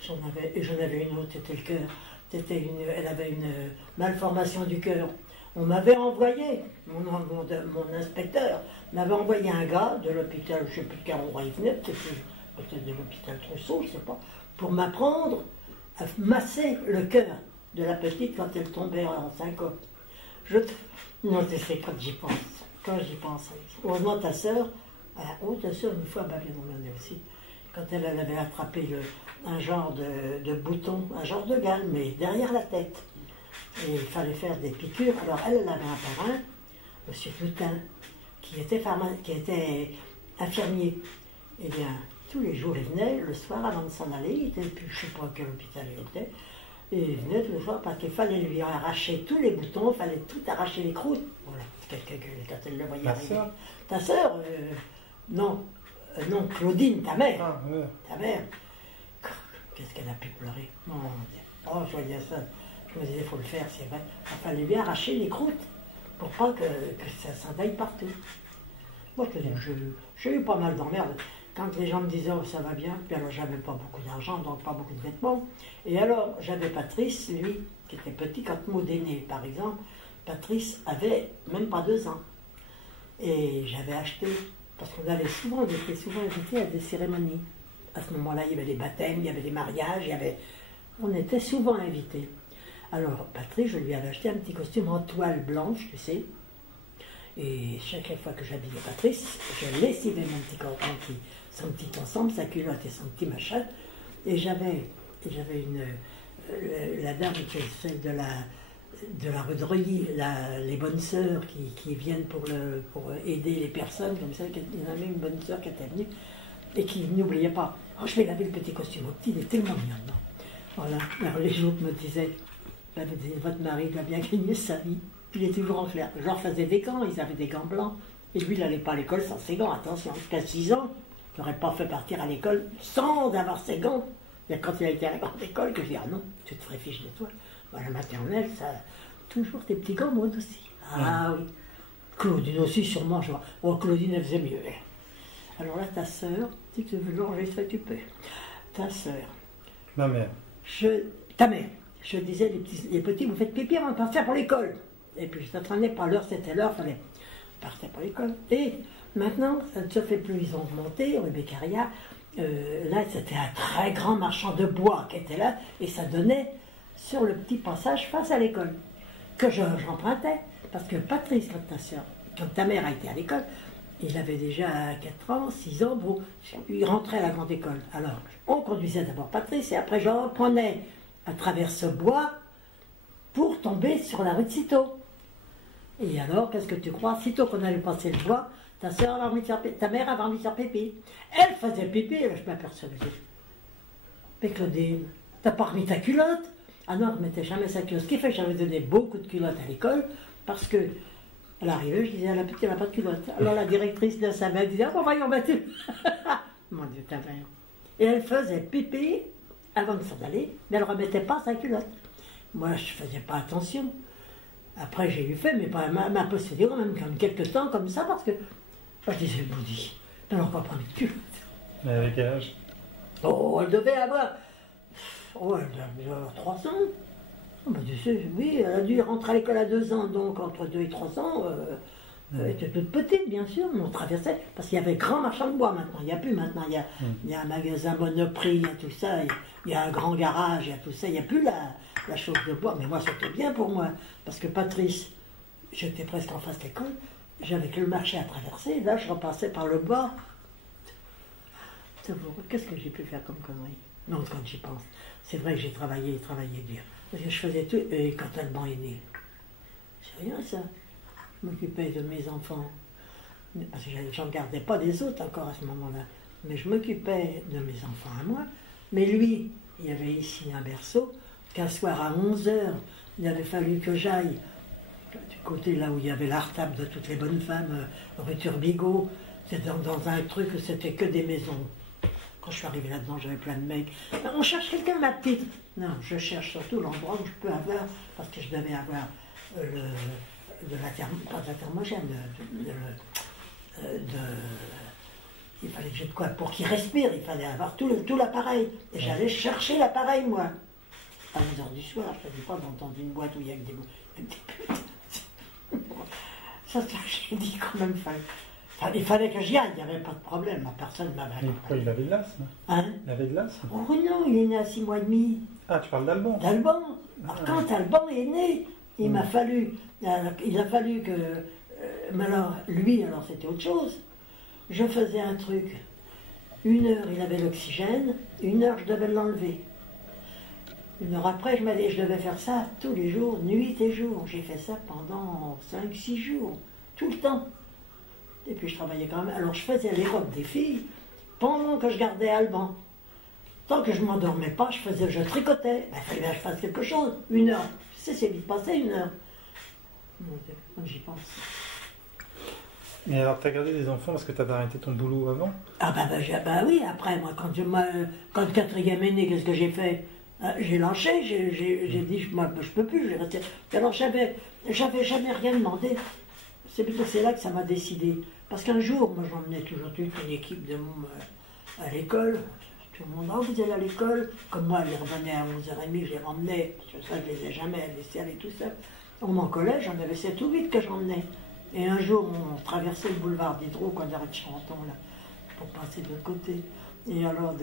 j'en avais une autre, c'était le cœur. Elle avait une malformation du cœur. On m'avait envoyé, mon inspecteur m'avait envoyé un gars de l'hôpital, je ne sais plus de quel endroit il venait, peut-être de l'hôpital Trousseau, je ne sais pas, pour m'apprendre à masser le cœur de la petite quand elle tombait en syncope. Non, c'est quand j'y pense. Heureusement, ta sœur, une fois, m'a bien emmerdé aussi, quand elle avait attrapé un genre de bouton, un genre de gale, mais derrière la tête. Et il fallait faire des piqûres. Alors elle avait un parrain, M. Toutain, qui était infirmier. Eh bien, tous les jours, il venait, le soir, avant de s'en aller, il était, je ne sais pas à quel hôpital il était, et il venait tous les soirs parce qu'il fallait lui arracher tous les boutons, il fallait tout arracher les croûtes. Voilà, quelqu'un gueulait quand elle le voyait Ta arriver. sœur? Ta sœur non. Non, Claudine, ta mère. Ah, ouais. Ta mère. Qu'est-ce qu'elle a pu pleurer? Non, oh, je voyais ça. Je me disais, il faut le faire, c'est vrai. Il fallait bien arracher les croûtes pour pas que ça s'en aille partout. Moi, je te dis, j'ai eu pas mal d'emmerdes. Quand les gens me disaient, oh, ça va bien, puis alors j'avais pas beaucoup d'argent, donc pas beaucoup de vêtements. Et alors, j'avais Patrice, lui, qui était petit, quand Maud est né, par exemple, Patrice avait même pas 2 ans. Et j'avais acheté, parce qu'on avait souvent, on était souvent invités à des cérémonies. À ce moment-là, il y avait des baptêmes, il y avait des mariages, on était souvent invités. Alors, Patrice, je lui avais acheté un petit costume en toile blanche, tu sais. Et chaque fois que j'habillais Patrice, je lessivais mon petit son petit ensemble, sa culotte et son petit machin. Et j'avais la dame qui est celle de la rue de Reuilly, les bonnes sœurs qui viennent pour aider les personnes, comme ça, il y en avait une bonne sœur qui était venue et qui n'oubliait pas. Oh, je vais laver le petit costume au petit, il est tellement bien dedans. Voilà. Alors les autres me disaient, votre mari doit bien gagner sa vie. Il est toujours en clair. Je leur faisais des gants, ils avaient des gants blancs. Et lui, il n'allait pas à l'école sans ses gants. Attention, jusqu'à 6 ans, il n'aurait pas fait partir à l'école sans avoir ses gants. Et quand il a été à la grande école, que je dis, ah non, tu te ferais fiche de toi. Dans la maternelle, ça, toujours des petits gants, moi aussi. Ah oui. Claudine aussi, sûrement. Oh, Claudine, elle faisait mieux. Alors là, ta sœur, si tu veux l'enlever, ça tu peux. Ta sœur. Ma mère. Ta mère. Je disais, les petits, vous faites pipi avant de partir pour l'école. Et puis je t'entraînais pas l'heure, c'était l'heure, il fallait partir pour l'école. Et maintenant, ça ne se fait plus, ils ont monté, rue Beccaria. Là, c'était un très grand marchand de bois qui était là, et ça donnait sur le petit passage face à l'école, que j'empruntais. Parce que Patrice, quand ta mère a été à l'école, il avait déjà 4 ans, 6 ans, bon, il rentrait à la grande école. Alors, on conduisait d'abord Patrice, et après je reprenais à travers ce bois pour tomber sur la rue de Cîteaux. Et alors, qu'est-ce que tu crois? Sitôt qu'on allait passer le bois, ta mère avait envie de faire pipi. Elle faisait pipi, et là, je m'apercevais. Mais Claudine, t'as pas remis ta culotte? Ah non, elle ne mettait jamais sa culotte. Ce qui fait que j'avais donné beaucoup de culottes à l'école, parce que elle arrivait, je disais, la petite, elle n'a pas de culotte. Alors la directrice de sa mère disait, ah bon, voyons, tu... Mon Dieu, ta mère. Et elle faisait pipi avant de s'en aller, mais elle ne remettait pas sa culotte. Moi, je ne faisais pas attention. Après, j'ai eu fait, mais pas ma procédure, même comme quelques temps comme ça, parce que je disais, bon, dis, elle n'a pas pris de culotte. Mais avec quel âge? Oh, elle devait avoir. Oh, elle devait avoir 3 ans. Oh, ben, tu sais, oui, elle a dû rentrer à l'école à 2 ans, donc entre 2 et 3 ans, elle était toute petite, bien sûr, on traversait, parce qu'il y avait grand marchand de bois maintenant, il n'y a plus maintenant, il y a un magasin Monoprix, il y a tout ça, il y a un grand garage, il y a tout ça, il n'y a plus la chose de bois, mais moi c'était bien pour moi, parce que Patrice, j'étais presque en face de l'école, j'avais que le marché à traverser, là je repassais par le bas. Qu'est-ce que j'ai pu faire comme connerie? Non, quand j'y pense, c'est vrai que j'ai travaillé dur. Parce que je faisais tout, et quand Alban est né, c'est rien ça. Je m'occupais de mes enfants, parce que j'en gardais pas des autres encore à ce moment-là, mais je m'occupais de mes enfants à moi. Mais lui, il y avait ici un berceau, qu'un soir à 11 h, il avait fallu que j'aille du côté là où il y avait l'art-table de toutes les bonnes femmes, rue Turbigo, c'était dans un truc où c'était que des maisons. Quand je suis arrivé là-dedans, j'avais plein de mecs. On cherche quelqu'un, ma petite. Non, je cherche surtout l'endroit où je peux avoir, parce que je devais avoir pas de la thermogène, il fallait que j'ai de quoi pour qu'il respire, il fallait avoir tout l'appareil. Et j'allais chercher l'appareil, moi. À 11 h du soir, je ne savais pas d'entendre une boîte où il y a que des putes. Ça, j'ai dit quand même, il fallait que j'y aille, il n'y avait pas de problème, personne ne m'avait. Pourquoi il avait de l'asthme? Hein? Il avait de l'asthme? Oh non, il est né à 6 mois et demi. Ah, tu parles d'Alban? D'Alban. Alors, quand Alban est né, il a fallu que... mais alors, lui, alors c'était autre chose. Je faisais un truc. 1 heure, il avait l'oxygène, 1 heure, je devais l'enlever. 1 heure après, je devais faire ça tous les jours, nuit et jour. J'ai fait ça pendant 5-6 jours, tout le temps. Et puis je travaillais quand même. Alors je faisais les robes des filles pendant que je gardais Alban. Tant que je ne m'endormais pas, je tricotais. Ben, il fallait que je fasse quelque chose. 1 heure. Tu sais, c'est vite passé 1 heure. Mon Dieu, quand j'y pense. Mais alors, tu as gardé des enfants parce que tu avais arrêté ton boulot avant? Ah bah oui, après, moi, quand le quatrième est né, qu'est-ce que j'ai fait? J'ai lâché, j'ai dit, moi, je peux plus, j'ai resté. Alors j'avais jamais rien demandé. C'est là que ça m'a décidé. Parce qu'un jour, moi j'emmenais toujours toute une équipe de monde à l'école. Tout le monde, vous allez à l'école. Comme moi, ils revenaient à 11h30, je les ramenais. Parce que ça, je les ai jamais laissés aller tout seuls. Dans mon collège, j'en avais 7 ou 8 que j'emmenais. Et un jour, on traversait le boulevard d'Hydro, quand on arrête Charenton, là, pour passer de l'autre côté. Et alors,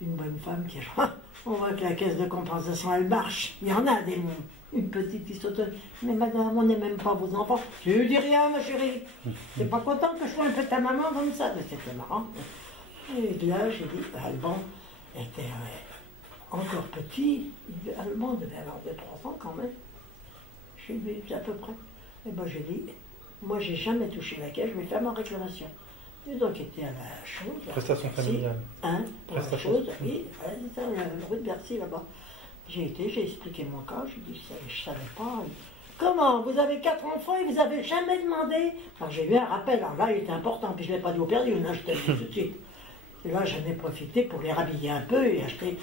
une bonne femme qui on voit que la caisse de compensation, elle marche. Il y en a des mondes. Une petite qui saute. Mais madame, on n'est même pas vos enfants. Je lui dis rien, ma chérie. T'es pas content que je sois un peu ta maman comme ça? C'était marrant. Et là, j'ai dit, Alban était encore petit. Alban devait avoir 2-3 ans quand même. J'ai dit, à peu près. Et ben j'ai dit, moi j'ai jamais touché la caisse, je vais faire ma réclamation. Et donc était à la chose. Prestation familiale. Hein, pour la Prestation. chose, oui, c'est ça, la rue de Bercy là-bas. J'ai expliqué mon cas, j'ai dit, je savais pas. Comment? Vous avez 4 enfants et vous avez jamais demandé? Alors j'ai eu un rappel, alors là il était important, puis je ne l'ai pas dit au perdu, je te le dis tout de suite. Et là j'en ai profité pour les rhabiller un peu et acheter,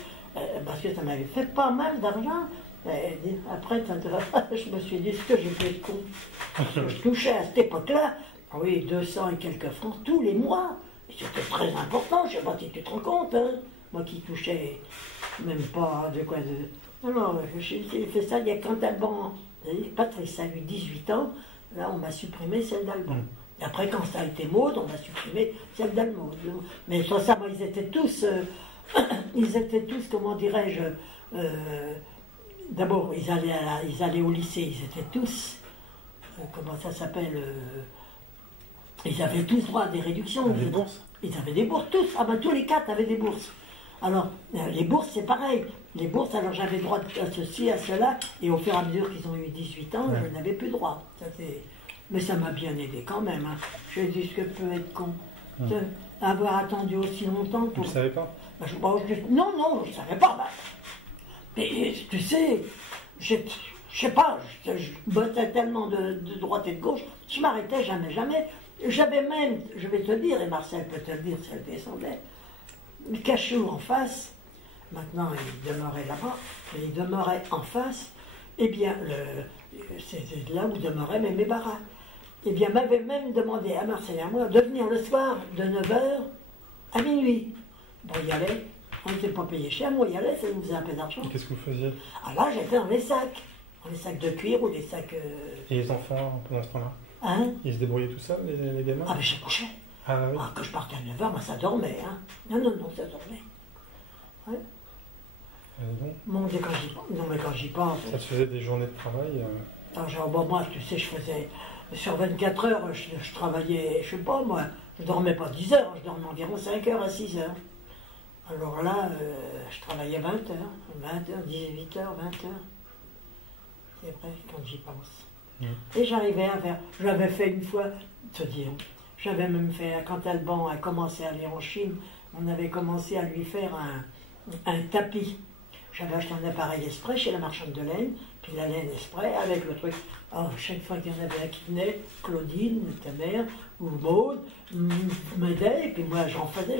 parce que ça m'avait fait pas mal d'argent. Après, je me suis dit, ce que j'ai fait de con. Je touchais à cette époque-là, oui, 200 et quelques francs tous les mois. C'était très important, je ne sais pas si tu te rends compte. Hein. Moi qui touchais même pas de quoi de... Non, j'ai fait ça il y a quand Alban, Patrice a eu 18 ans, là on m'a supprimé celle d'Alban. Et après, quand ça a été Maud, on m'a supprimé celle d'Alban. Mais sur ça, moi, ils étaient tous, comment dirais-je, d'abord, ils allaient au lycée, ils étaient tous, comment ça s'appelle, ils avaient tous droit à des réductions. Des bourses? Ils avaient des bourses, tous. Ah ben tous les 4 avaient des bourses. Alors, les bourses, c'est pareil. Les bourses, alors j'avais droit à ceci, à cela, et au fur et à mesure qu'ils ont eu 18 ans, je n'avais plus droit. Mais ça m'a bien aidé quand même. Hein. Je dis ce que peut être con. Avoir attendu aussi longtemps pour... Tu ne savais pas? Non, je ne savais pas. Bah. Mais tu sais, je sais pas, je bottais tellement de droite et de gauche, je m'arrêtais jamais. J'avais même, je vais te dire, et Marcel peut te le dire si elle descendait, Cachou en face, maintenant il demeurait là-bas, mais il demeurait en face, eh bien, c'est là où demeuraient mes barras. Eh bien, m'avait même demandé à Marcel et à moi de venir le soir de 9h à minuit. Bon, il y allait. On n'était pas payé cher, moi y allais, ça nous faisait un peu d'argent. Et qu'est-ce que vous faisiez? Ah là, j'étais dans les sacs de cuir ou les sacs... Et les enfants, pendant ce temps-là? Hein? Ils se débrouillaient tout seuls, les gamins? Ah, mais je couchais. Ah oui. Ah, quand je partais à 9h, moi ça dormait, hein. Non, ça dormait. Ouais. Mon Dieu, quand j'y pense... Ça te faisait des journées de travail Alors, genre, bon, moi, tu sais, je faisais... Sur 24 heures, je travaillais, je sais pas, moi, je dormais pas 10 heures, je dormais environ 5 heures à 6 heures. Alors là, je travaillais 20 heures, 18 heures, 20 heures. C'est vrai, quand j'y pense. Et j'arrivais à faire, j'avais fait une fois, te dire, j'avais même fait, quand Alban a commencé à aller en Chine, on avait commencé à lui faire un tapis. J'avais acheté un appareil Esprit chez la marchande de laine, puis la laine Esprit avec le truc. Alors, chaque fois qu'il y en avait un qui venait, Claudine, ta mère, ou Maud, m'aidait, et puis moi j'en faisais.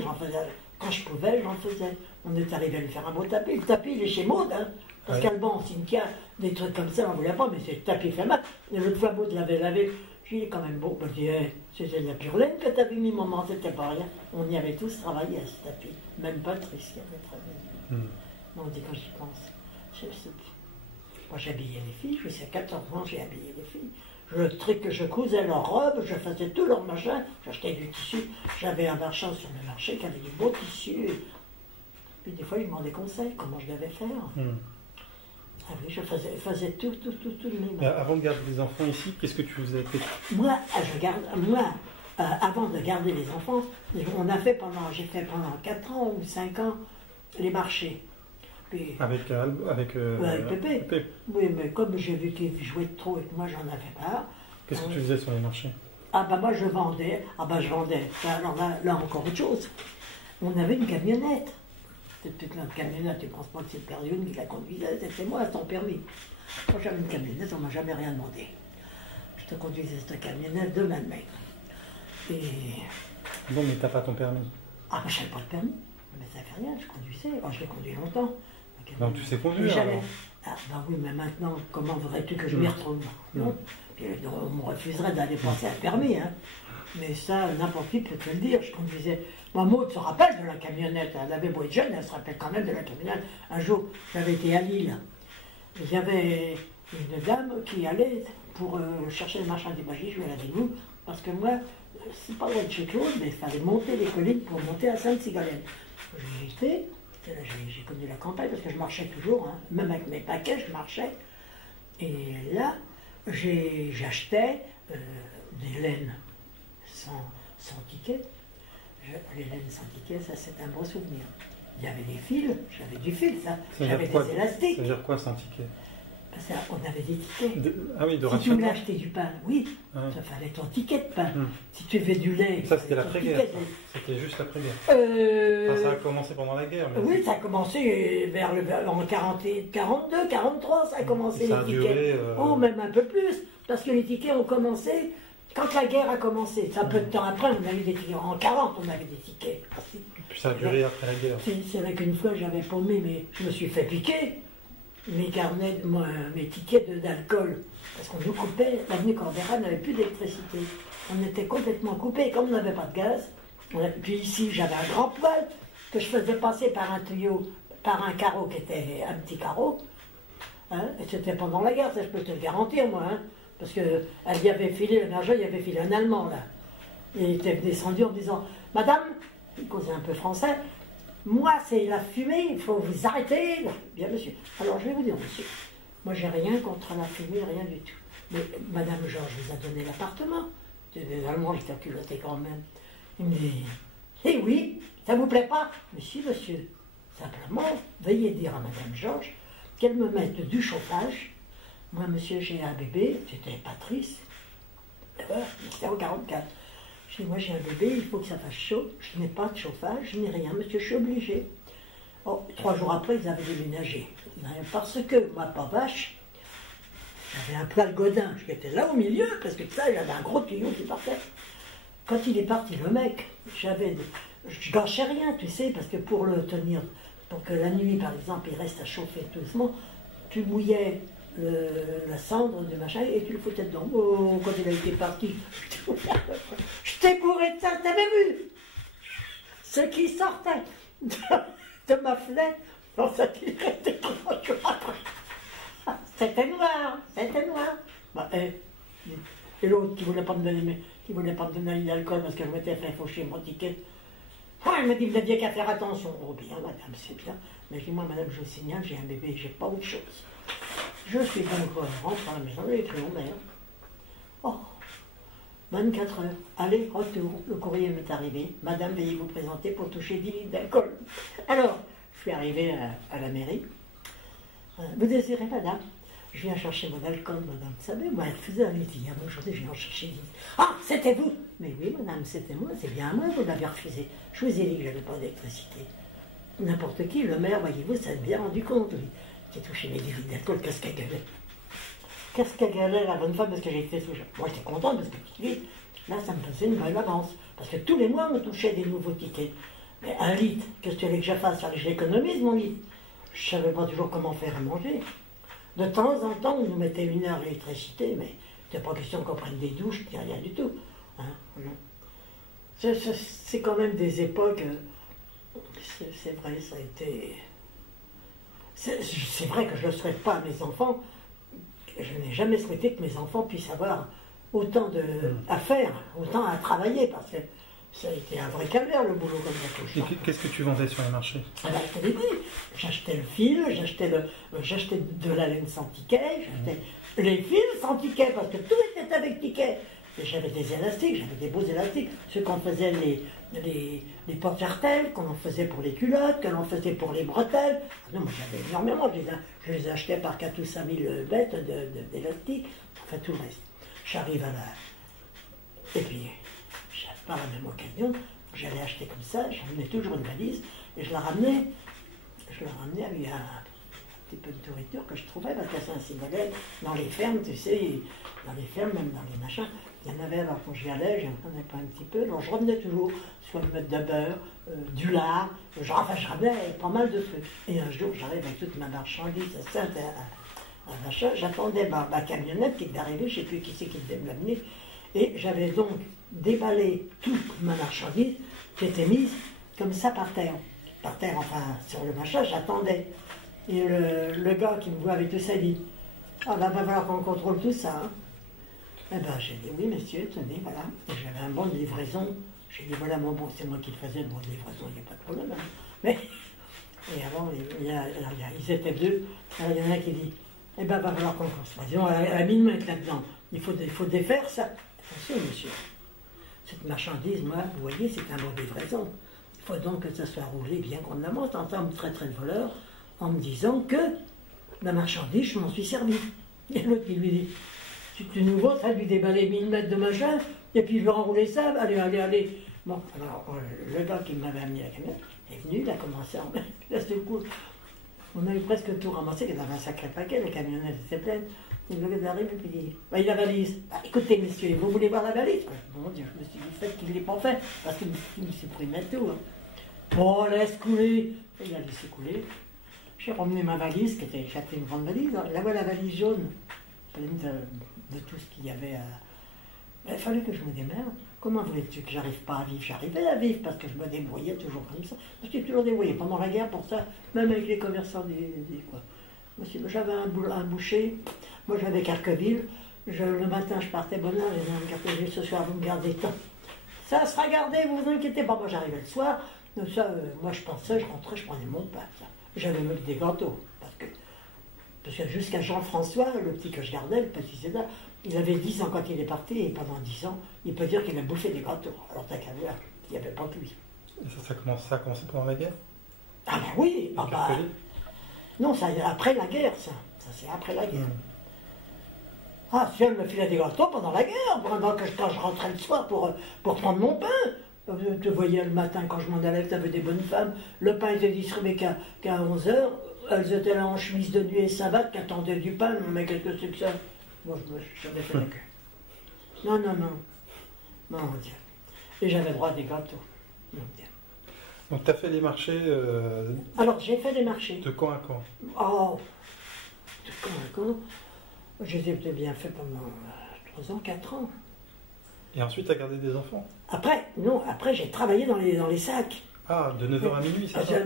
Quand je pouvais, j'en faisais. On est arrivé à lui faire un beau tapis. Le tapis, il est chez Maud, hein. Parce qu'Alban, Cynthia, des trucs comme ça, on ne voulait pas, mais c'est le tapis fait mal. Et l'autre fois, Maud l'avait lavé. Je lui ai dit, quand même beau. Je dis, c'était de la pure laine que tu avais mis, maman, c'était pas rien. On y avait tous travaillé à ce tapis. Même Patrice qui avait travaillé. On dit, quand j'y pense. Moi, j'habillais les filles. Jusqu'à 14 ans, j'ai habillé les filles. Je cousais leurs robes, je faisais tout leur machin, j'achetais du tissu. J'avais un marchand sur le marché qui avait du beau tissu. Puis des fois, il me demandait conseil, comment je devais faire. Ah oui, je faisais tout le même. Avant de garder des enfants ici, qu'est-ce que tu faisais? Moi, avant de garder les enfants, j'ai fait pendant 4 ans ou 5 ans les marchés. Puis, avec Pépé. Oui, mais comme j'ai vu qu'il jouait trop et que moi j'en avais pas. Qu'est-ce que tu faisais sur les marchés? Ah bah moi je vendais. Ah bah je vendais. Alors là encore autre chose. On avait une camionnette. C'était notre camionnette, tu ne penses pas que c'est Période qui la conduisait, c'était moi sans permis. Moi j'avais une camionnette, on ne m'a jamais rien demandé. Je te conduisais cette camionnette de ma main. Et... Bon, mais t'as pas ton permis. Ah bah je n'avais pas de permis. Mais ça fait rien, je conduisais. Enfin, je l'ai conduit longtemps. Donc tu sais conduire alors. Ah bah oui, mais maintenant, comment voudrais-tu que je m'y retrouve? Non. Puis, on me refuserait d'aller passer un permis. Hein. Mais ça, n'importe qui peut te le dire. Je conduisais. Maud se rappelle de la camionnette. Elle avait beau être jeune, elle se rappelle quand même de la camionnette. Un jour, j'avais été à Lille. Il y avait une dame qui allait pour chercher les marchandises. Moi, je lui ai dit, vous, parce que moi, c'est pas loin de chez Claude, mais il fallait monter les collines pour monter à Sainte-Sigolène. J'y étais. J'ai connu la campagne parce que je marchais toujours, hein. Même avec mes paquets, je marchais. Et là, j'achetais des laines sans ticket. Les laines sans ticket, ça c'est un beau souvenir. Il y avait des fils, j'avais du fil, ça. J'avais des élastiques. Ça veut dire quoi sans ticket? On avait des tickets. Ah oui, de si tu voulais acheter du pain, oui, ça fallait ton ticket de pain. Si tu veux du lait. Ça c'était l'après-guerre. C'était juste l'après-guerre. Enfin, ça a commencé pendant la guerre. Oui, ça a commencé en 42, 43, ça a commencé ça les a tickets. Duré, Oh, même un peu plus, parce que les tickets ont commencé quand la guerre a commencé. Ça peu de temps après, on a eu des tickets. En 40, on avait des tickets. Puis ça a duré après la guerre. C'est vrai qu'une fois j'avais paumé, mais je me suis fait piquer. Mes carnets, mes tickets d'alcool, parce qu'on nous coupait, l'avenue Cordera n'avait plus d'électricité. On était complètement coupés, comme on n'avait pas de gaz. Puis ici, j'avais un grand poêle que je faisais passer par un tuyau, par un carreau qui était un petit carreau. Hein, et c'était pendant la guerre, ça je peux te le garantir, moi. Hein, parce qu'elle y avait filé, le berger, il y avait filé un Allemand, là. Il était descendu en disant, Madame, il causait un peu français, moi, c'est la fumée, il faut vous arrêter. Bien, monsieur. Alors, je vais vous dire, monsieur, moi, j'ai rien contre la fumée, rien du tout. Mais Madame Georges vous a donné l'appartement. Des Allemands, j'étais culotté quand même. Il me dit, eh oui, ça vous plaît pas? Mais si, monsieur. Simplement, veuillez dire à Madame Georges qu'elle me mette du chauffage. Moi, monsieur, j'ai un bébé, c'était Patrice. D'abord, c'était en 44. Je dis, moi j'ai un bébé, il faut que ça fasse chaud, je n'ai pas de chauffage, je n'ai rien, monsieur, je suis obligé. Oh, 3 jours après, ils avaient déménagé. Parce que, moi, pas vache, j'avais un poêle Godin, j'étais là au milieu, parce que ça, j'avais un gros tuyau qui partait. Quand il est parti, le mec, je gâchais rien, tu sais, parce que pour le tenir, pour que la nuit, par exemple, il reste à chauffer doucement, tu mouillais la cendre du machin et tu le foutais dedans. Oh, quand il a été parti, je t'ai bourré de ça, t'avais vu? Ce qui sortait de ma fenêtre, dans ce qui restait 3 jours après. C'était noir, c'était noir. Bah, et l'autre qui voulait pas me donner l'alcool parce que je m'étais fait faucher mon ticket. Ah, elle m'a dit, vous n'aviez qu'à faire attention. Oh bien, madame, c'est bien. Mais je dis, moi, madame, je vous signale, j'ai un bébé, j'ai pas autre chose. Je suis donc rentre à la maison, j'ai écrit au maire. Oh, 24 heures. Allez, retour. Le courrier m'est arrivé. Madame, veuillez vous présenter pour toucher 10 litres d'alcool. Alors, je suis arrivé à la mairie. Vous désirez, madame? Je viens chercher mon alcool, madame. Vous savez, moi, elle faisait un litige. Aujourd'hui, je viens en chercher 10. Ah, c'était vous? Mais oui, madame, c'était moi. C'est bien à moi, vous l'avez refusé. Je vous ai dit que je n'avais pas d'électricité. N'importe qui, le maire, voyez-vous, s'est bien rendu compte, lui. J'ai touché mes 10 litres d'alcool, qu'est-ce qu'elle gueulait? Qu'est-ce qu'elle gueulait la bonne femme parce que j'ai été touché? Moi, j'étais contente parce que là, ça me faisait une bonne avance. Parce que tous les mois, on touchait des nouveaux tickets. Mais 1 litre, qu'est-ce que tu voulais que je fasse? Je l'économise, mon litre. Je ne savais pas toujours comment faire à manger. De temps en temps, on nous mettait 1 heure d'électricité, mais c'était pas question qu'on prenne des douches, ni rien du tout. Hein, non. C'est quand même des époques. C'est vrai, ça a été. C'est vrai que je ne souhaite pas à mes enfants, je n'ai jamais souhaité que mes enfants puissent avoir autant à faire, autant à travailler, parce que ça a été un vrai calvaire le boulot comme ça. Et qu'est-ce que tu vendais sur les marchés? Ah ben, je te l'ai dit, j'achetais le fil, j'achetais de la laine sans ticket, j'achetais les fils sans ticket, parce que tout était avec ticket. Et j'avais des élastiques, j'avais des beaux élastiques, ceux qu'on faisait les porte-jartelles, qu'on en faisait pour les culottes, qu'on en faisait pour les bretelles. Non, moi j'avais énormément, je les achetais par 4 ou 5 000 bêtes d'élastiques, enfin tout le reste. J'arrive Et puis, par la même occasion, j'allais acheter comme ça, j'emmenais toujours une valise, et je la ramenais avec un petit peu de nourriture que je trouvais, parce que Saint-Cybolet, dans les fermes, tu sais, dans les fermes, même dans les machins, il y en avait, alors quand j'y allais, j'en prenais pas un petit peu, alors je revenais toujours, soit me mettre de beurre, du lard, je ramenais pas mal de trucs. Et un jour, j'arrive avec toute ma marchandise à Saint-Machin, j'attendais ma camionnette qui devait arriver, je ne sais plus qui c'est qui devait me l'amener, et j'avais donc déballé toute ma marchandise, qui était mise comme ça par terre, enfin, sur le machin, j'attendais. Et le gars qui me voit avec tout ça, il dit, ah ben, va falloir qu'on contrôle tout ça. Hein. Eh ben, j'ai dit, oui, monsieur, tenez, voilà. Et j'avais un bon de livraison. J'ai dit, voilà, mon bon, c'est moi qui le faisais, le bon de livraison, il n'y a pas de problème. Hein. Mais, et avant, ils étaient deux. Alors, il y en a qui dit, eh ben, va falloir qu'on contrôle. Disons, elle a mis une main là-dedans. Il faut défaire ça. Attention, monsieur. Cette marchandise, moi, vous voyez, c'est un bon de livraison. Il faut donc que ça soit roulé bien grandement, en termes de très de voleur, en me disant que la marchandise, je m'en suis servi. Et l'autre, il lui dit, tu nous vends ça, lui déballer 1000 mètres de machin, et puis je vais enrouler ça, allez. Bon, alors, le gars qui m'avait amené la camionnette est venu, il a commencé à en mettre. Là, c'est le coup. On a eu presque tout ramassé, il y avait un sacré paquet, la camionnette était pleine. Et le gars arrive et puis il dit, bah, il a la valise. Bah, écoutez, messieurs, vous voulez voir la valise? Mon Dieu, je me suis dit, faites qu'il ne l'ait pas fait, parce qu'il me s'est pris mettre tout. Hein. Bon, laisse couler. Et il a laissé couler. J'ai ramené ma valise, j'avais une grande valise. Là-bas, la valise jaune, pleine de tout ce qu'il y avait à... Ben, il fallait que je me démerde. Comment voulais-tu que j'arrive pas à vivre? J'arrivais à vivre parce que je me débrouillais toujours comme ça. Je me suis toujours débrouillé pendant la guerre pour ça, même avec les commerçants quoi. J'avais un boucher, moi j'avais Carqueville, le matin je partais bonne heure, j'ai dit Carqueville, ce soir vous me gardez tant. Ça sera gardé, vous vous inquiétez pas. Moi j'arrivais le soir, donc ça, moi je pensais, je rentrais, je prenais mon pain. J'avais même des gâteaux, parce que jusqu'à Jean-François, le petit que je gardais, le petit César, il avait 10 ans quand il est parti, et pendant 10 ans, il peut dire qu'il a bouffé des gâteaux. Alors t'as qu'à voir, il n'y avait pas que lui. Et ça a commencé pendant la guerre? Ah ben oui, non, ça après la guerre, ça c'est après la guerre. Ah, si elle me filait des gâteaux pendant la guerre, quand je rentrais le soir pour prendre mon pain. Je te voyais le matin quand je m'en allais, tu avais des bonnes femmes, le pain était distribué qu'à 11h, elles étaient là en chemise de nuit et savate, qui attendaient du pain, on met quelques succès. Moi, j'avais fait la queue. Non, mon Dieu. Et j'avais droit à des gâteaux. Mon Dieu. Donc tu as fait les marchés Alors j'ai fait des marchés. De quand à quand? Oh, de quand à quand? Je les ai peut-être bien fait pendant 3 ans, 4 ans. Et ensuite tu as gardé des enfants? Après j'ai travaillé dans les sacs. Ah, de 9h à minuit, c'est ça?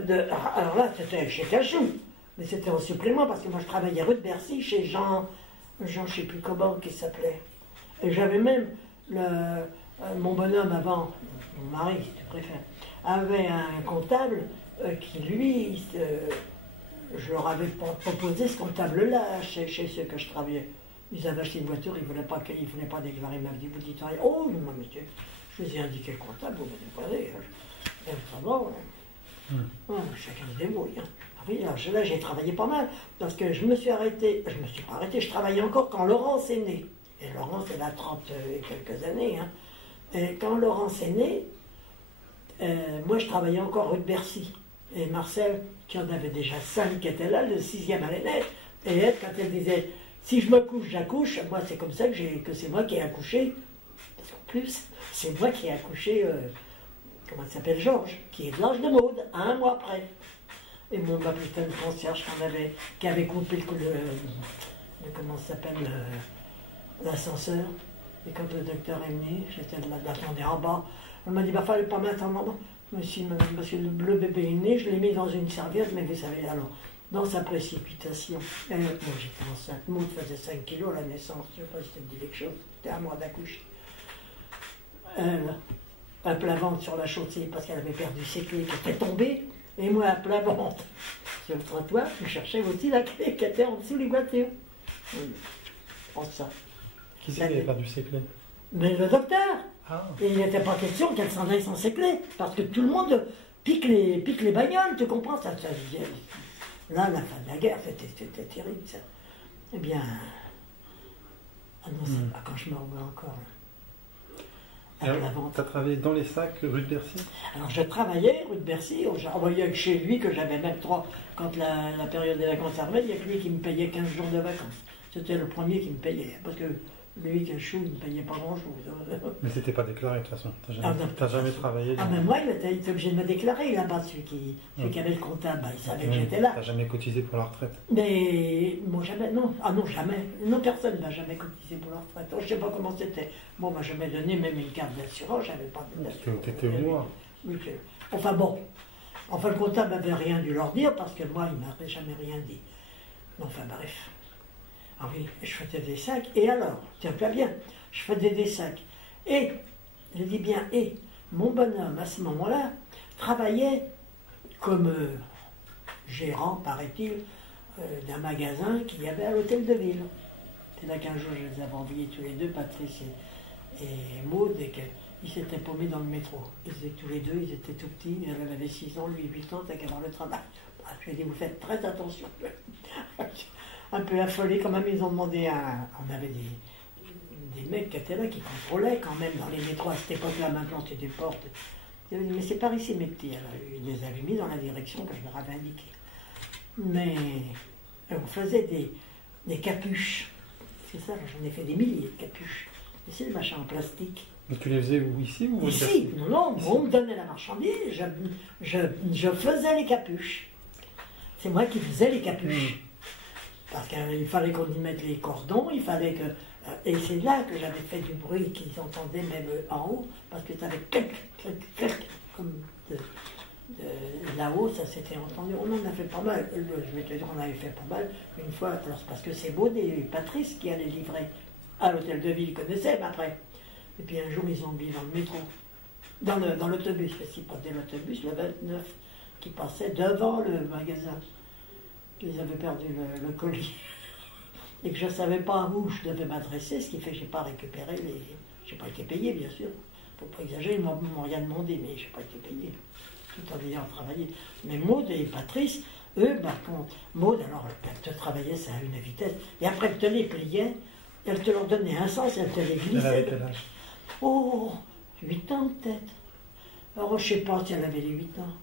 Alors là, c'était chez Cachou. Mais c'était en supplément, parce que moi je travaillais rue de Bercy chez Jean, je ne sais plus comment qui s'appelait. Et j'avais même mon bonhomme avant, mon mari si tu préfères, avait un comptable qui lui, je leur avais proposé ce comptable-là chez ceux que je travaillais. Ils avaient acheté une voiture, ils ne voulaient pas déclarer. Ils m'avaient dit, vous dites rien. Oh, non, monsieur, je vous ai indiqué le comptable, vous me déclarez. Chacun se débrouille. Hein. Oui, là, j'ai travaillé pas mal, parce que je me suis pas arrêté, je travaillais encore quand Laurence est née. Et Laurence, elle a 30 et quelques années. Hein. Et quand Laurence est née, moi, je travaillais encore rue de Bercy. Et Marcel, qui en avait déjà 5 qui étaient là, le 6e allait naître. Et elle, quand elle disait, si je me couche, j'accouche, moi, c'est comme ça que c'est moi qui ai accouché. Parce qu'en plus, c'est moi qui ai accouché, comment il s'appelle, Georges, qui est de l'âge de Maud, 1 mois après. Et ma putain de concierge qui avait coupé comment ça s'appelle, l'ascenseur. Et quand le docteur est venu, j'étais d'attendre en bas. On m'a dit, il ne fallait pas mettre en bas. Monsieur, parce que le bébé est né, je l'ai mis dans une serviette, mais vous savez, alors, dans sa précipitation, moi j'étais enceinte, Maud faisait 5 kilos à la naissance, je ne sais pas si ça te dit quelque chose, c'était à moi d'accoucher. À plat ventre sur la chaussée parce qu'elle avait perdu ses clés qui étaient tombées, et moi à plat ventre sur le trottoir, je cherchais aussi la clé qui était en dessous des voitures. En ça. Qui c'est qui avait perdu ses clés? Mais le docteur. Ah. Et il n'était pas question qu'elle s'en aille sans ses clés, parce que tout le monde pique les bagnoles, tu comprends ça, là, la fin de la guerre, c'était terrible, ça. Eh bien, ah non, c'est pas quand je me revois encore. à la vente. Tu as travaillé dans les sacs rue de Bercy? Alors je travaillais rue de Bercy, j'envoyais chez lui, que j'avais même trois, quand la période des vacances arrivait, il n'y a que lui qui me payait 15 jours de vacances. C'était le premier qui me payait, parce que lui, Cachou, il ne me payait pas grand-chose. Mais c'était pas déclaré de toute façon, t'as Ah, jamais travaillé Ah, dans... mais moi, il était obligé de me déclarer là-bas, celui qui avait le comptable, il savait que j'étais là. T'as jamais cotisé pour la retraite? Mais moi, jamais, non. Ah non, jamais. Non, personne n'a jamais cotisé pour la retraite. Je ne sais pas comment c'était. Bon, moi, je m'ai donné même une carte d'assurance, j'avais pas d'assurance. T'étais au moins. Enfin bon. Enfin, le comptable n'avait rien dû leur dire parce que moi, il m'avait jamais rien dit. Enfin, bref. Ah oui, je faisais des sacs. Et alors, tiens-toi bien, je faisais des sacs. Et, je dis bien, et, mon bonhomme, à ce moment-là, travaillait comme gérant, paraît-il, d'un magasin qu'il y avait à l'hôtel de ville. C'est là qu'un jour, je les avais envoyés tous les deux, Patrice et Maud, et qu'ils s'étaient paumés dans le métro. Ils étaient tous les deux, ils étaient tout petits, elle avait 6 ans, lui 8 ans, t'as qu'à avoir le travail. Je lui ai dit, vous faites très attention. Un peu affolés quand même, ils ont demandé à... On avait des mecs qui étaient là, qui contrôlaient quand même dans les métros à cette époque-là, maintenant c'est des portes. Ils avaient dit, mais c'est par ici mes petits. Alors ils les avaient mis dans la direction que je leur avais indiquée. Mais on faisait des capuches. C'est ça, j'en ai fait des milliers de capuches. Et c'est des machins en plastique. Mais tu les faisais où, ici ou ici? Non, on me donnait la marchandise, je faisais les capuches. C'est moi qui faisais les capuches. Parce qu'il fallait qu'on y mette les cordons, il fallait que... Et c'est là que j'avais fait du bruit qu'ils entendaient même en haut, parce que ça avait clac, clac, clac, comme là-haut, ça s'était entendu. On en a fait pas mal, je vais te dire, on avait fait pas mal une fois, alors parce que c'est Maud et Patrice qui allaient livrer à l'hôtel de ville, ils connaissaient, mais après. Et puis un jour, ils ont mis dans le métro, dans l'autobus, parce qu'ils prenaient l'autobus, le 29, qui passait devant le magasin. Ils avaient perdu le colis. Et que je ne savais pas où je devais m'adresser, ce qui fait que je n'ai pas récupéré les... Je n'ai pas été payé, bien sûr. Il ne faut pas exagérer, ils ne m'ont rien demandé, mais je n'ai pas été payé. Tout en ayant travaillé. Mais Maud et Patrice, eux, par contre, Maud, alors, elle te travaillait ça à une vitesse. Et après, elle te les pliait, elle te leur donnait un sens, elle te les glissait. Elle avait quel âge? Oh, 8 ans peut-être. Alors, je ne sais pas si elle avait les 8 ans.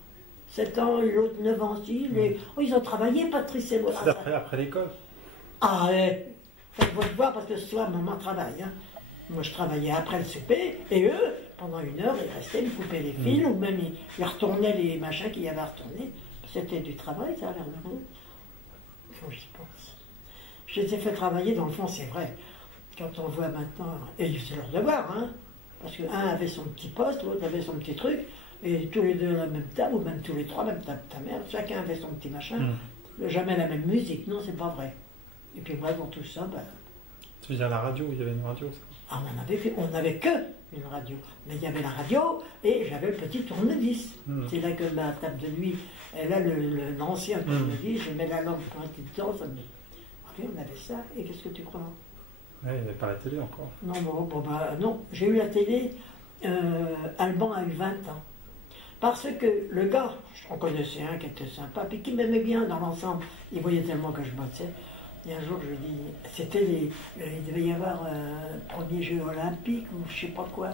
7 ans, et l'autre 9 ans aussi. Oh, ils ont travaillé, Patrice et moi. C'est après l'école? Ah, ça faut te voir parce que ce soir, maman travaille. Hein. Moi, je travaillais après le souper, et eux, pendant 1 heure, ils restaient, ils coupaient les fils, ou même ils retournaient les machins qu'il y avait à retourner. C'était du travail, ça a l'air de rien. Quand j'y pense. Je les ai fait travailler, dans le fond, c'est vrai. Quand on voit maintenant, et c'est leur devoir, hein, parce qu'un avait son petit poste, l'autre avait son petit truc, et tous les deux à la même table, ou même tous les trois, même ta mère, chacun avait son petit machin. Jamais la même musique, non, c'est pas vrai. Et puis moi, dans tout ça, ben... Tu veux dire la radio, il y avait une radio, ça? Ah, on n'avait que une radio. Mais il y avait la radio, et j'avais le petit tournevis. C'est là que ma table de nuit, elle a l'ancien tournevis, je mets la lampe pointée dedans, ça me... Après, on avait ça, et qu'est-ce que tu crois? Ouais, il n'y avait pas la télé encore. Non, j'ai eu la télé, Alban a eu 20 ans. Parce que le gars, on connaissait un qui était sympa, puis qui m'aimait bien dans l'ensemble, il voyait tellement que je bossais. Et un jour, je lui dis, c'était il devait y avoir un premier jeu olympique ou je sais pas quoi.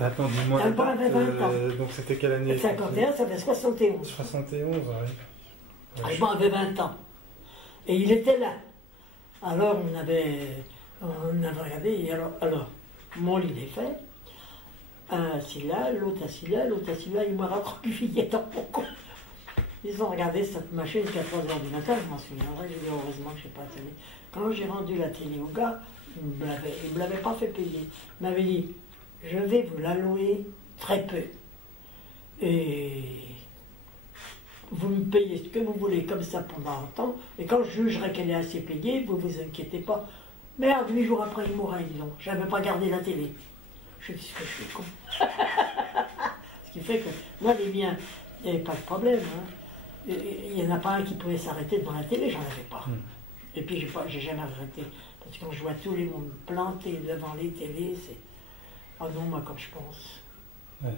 Attends, dis-moi. Alban avait 20 ans. Donc c'était quelle année? 51, ça fait 71. 71, oui. Alban avait 20 ans. Et il était là. Alors on avait regardé, et alors mon lit est fait. Un assis là, l'autre assis là, l'autre assis là, il m'a raccroupillé dans mon cou. Ils ont regardé cette machine jusqu'à 3h du matin, je m'en souviendrai, j'ai dit heureusement que je n'ai pas télé. Quand j'ai rendu la télé au gars, il ne me l'avait pas fait payer. Il m'avait dit, je vais vous la louer très peu. Et vous me payez ce que vous voulez comme ça pendant un temps, et quand je jugerai qu'elle est assez payée, vous vous inquiétez pas. Merde, 8 jours après, il mourrait, disons. Je n'avais pas gardé la télé. Je dis ce que je suis con. Ce qui fait que, moi, les miens, il n'y avait pas de problème. Hein. Il n'y en a pas un qui pouvait s'arrêter devant la télé, j'en avais pas. Et puis, j'ai jamais arrêté. Parce que quand je vois tous les mondes plantés devant les télés, c'est... Oh non, moi, quand je pense. Ouais.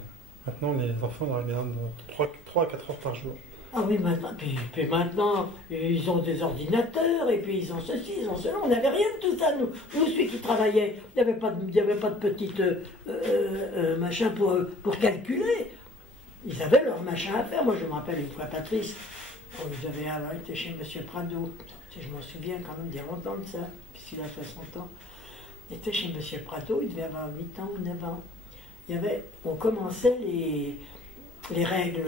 Maintenant, les enfants regardent 3 à 4 heures par jour. Ah oui, maintenant, puis maintenant, ils ont des ordinateurs, et puis ils ont ceci, ils ont cela. On n'avait rien de tout ça, nous. Nous, celui qui travaillait, il n'y avait pas de petite machin pour calculer. Ils avaient leur machin à faire. Moi, je me rappelle une fois, Patrice, ils avaient été chez M. Prado. Je m'en souviens quand même, il y a longtemps de ça, puisqu'il a 60 ans. Il était chez M. Prado, il devait avoir 8 ans ou 9 ans. On commençait les règles,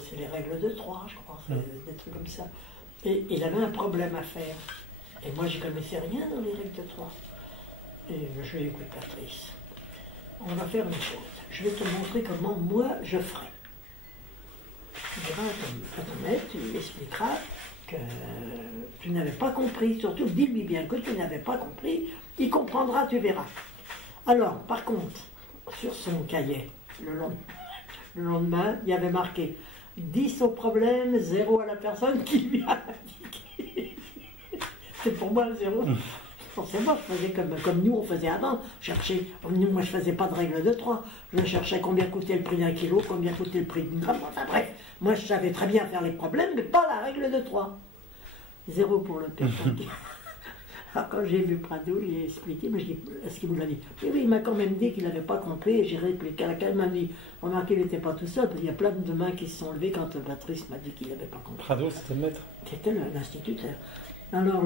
c'est les règles de 3, je crois, des trucs comme ça. Et il avait un problème à faire. Et moi, je ne connaissais rien dans les règles de 3. Et je lui ai dit, écoute, Patrice, on va faire une chose. Je vais te montrer comment moi, je ferai. Tu diras à ton maître, tu lui expliqueras que tu n'avais pas compris. Surtout, dis-lui bien que tu n'avais pas compris. Il comprendra, tu verras. Alors, par contre, sur son cahier, le lendemain, il y avait marqué 10 au problème, 0 à la personne qui lui a indiqué. C'est pour moi le 0. Forcément, je faisais comme nous on faisait avant. Moi je faisais pas de règle de 3. Je cherchais combien coûtait le prix d'un kilo, combien coûtait le prix d'une gramme. Enfin bref, moi je savais très bien faire les problèmes, mais pas la règle de 3. 0 pour le personne. Alors quand j'ai vu Prado, il a expliqué, mais je dis, est-ce qu'il vous l'a dit? Oui, il m'a quand même dit qu'il n'avait pas compris, et j'ai répliqué à laquelle il m'a dit, remarquez, il n'était pas tout seul, parce qu'il y a plein de mains qui se sont levées quand Patrice m'a dit qu'il n'avait pas compris. Prado, c'était le maître? C'était l'instituteur. Alors,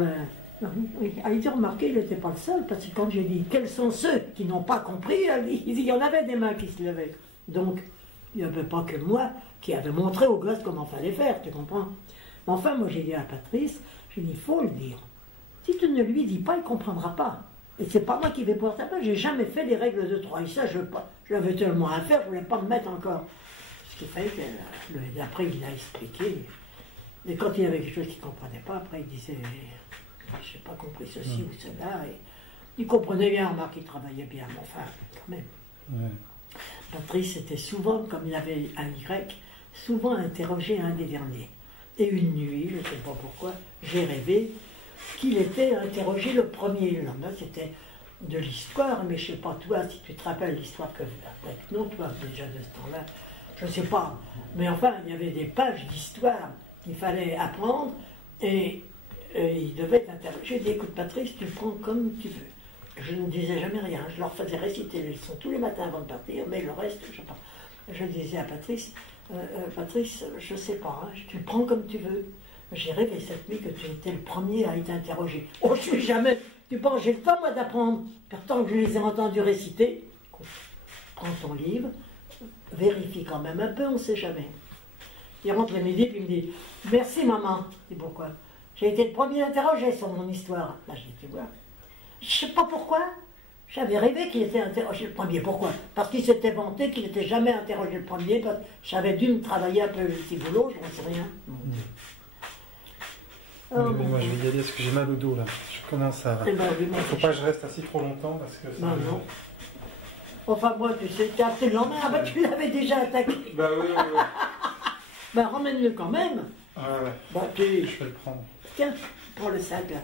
il dit, remarquez, il n'était pas le seul, parce que quand j'ai dit, quels sont ceux qui n'ont pas compris, il y en avait des mains qui se levaient. Donc, il n'y avait pas que moi qui avait montré aux gosses comment fallait faire, tu comprends? Mais enfin, moi j'ai dit à Patrice, j'ai dit, il faut le dire. Si tu ne lui dis pas, il ne comprendra pas. Et c'est pas moi qui vais pouvoir taper. J'ai jamais fait les règles de 3. Et ça, j'avais tellement à faire, je ne voulais pas me mettre encore. Ce qui fait que, après, il a expliqué. Et quand il y avait quelque chose qu'il ne comprenait pas, après, il disait, je n'ai pas compris ceci ou cela. Et il comprenait bien, remarque, il travaillait bien. Mais enfin, quand même. Ouais. Patrice était souvent, comme il avait un Y, souvent interrogé un des derniers. Et une nuit, je ne sais pas pourquoi, j'ai rêvé qu'il était interrogé le premier. Le lendemain, c'était de l'histoire, mais je ne sais pas, toi, si tu te rappelles l'histoire que non, toi, déjà de ce temps-là, je ne sais pas. Mais enfin, il y avait des pages d'histoire qu'il fallait apprendre, et il devait t'interroger. J'ai dit, écoute, Patrice, tu le prends comme tu veux. Je ne disais jamais rien, je leur faisais réciter les leçons tous les matins avant de partir, mais le reste, je ne sais pas. Je disais à Patrice, Patrice, je ne sais pas, hein, tu le prends comme tu veux. J'ai rêvé cette nuit que tu étais le premier à être interrogé. Oh, je ne suis jamais. Tu penses, j'ai le temps, moi, d'apprendre. Pourtant que je les ai entendus réciter. Prends ton livre, vérifie quand même un peu, on ne sait jamais. Il rentre le midi, puis il me dit, merci maman. Je dis, pourquoi? J'ai été le premier interrogé sur mon histoire. Là, je dis, tu vois. Je ne sais pas pourquoi. J'avais rêvé qu'il était interrogé le premier. Pourquoi? Parce qu'il s'était vanté qu'il n'était jamais interrogé le premier, parce que j'avais dû me travailler un peu le petit boulot, je ne sais rien. Oui, mais moi je vais y aller parce que j'ai mal au dos là. Je commence à. Il ne faut pas que je reste assis trop longtemps parce que ça. Non. Enfin, moi, tu sais, tu as pris le lendemain, ah bah tu l'avais déjà attaqué. Bah oui. Bah ramène-le quand même. Ouais. Bah, Je vais le prendre. Tiens, prends le sac là.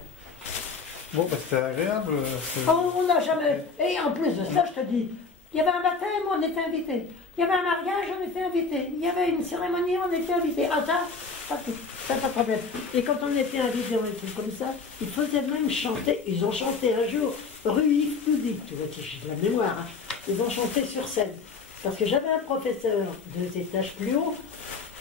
Bon, bah c'était agréable. Oh, on n'a jamais. Et en plus de ça, je te dis, il y avait un baptême, on était invités. Il y avait un mariage, on était invités. Il y avait une cérémonie, on était invités. Ah, ça, pas de problème. Et quand on était invités dans des trucs comme ça, ils faisaient même chanter. Ils ont chanté un jour, rue Yves Toudy, tu vois, j'ai de la mémoire. Hein. Ils ont chanté sur scène. Parce que j'avais un professeur 2 étages plus haut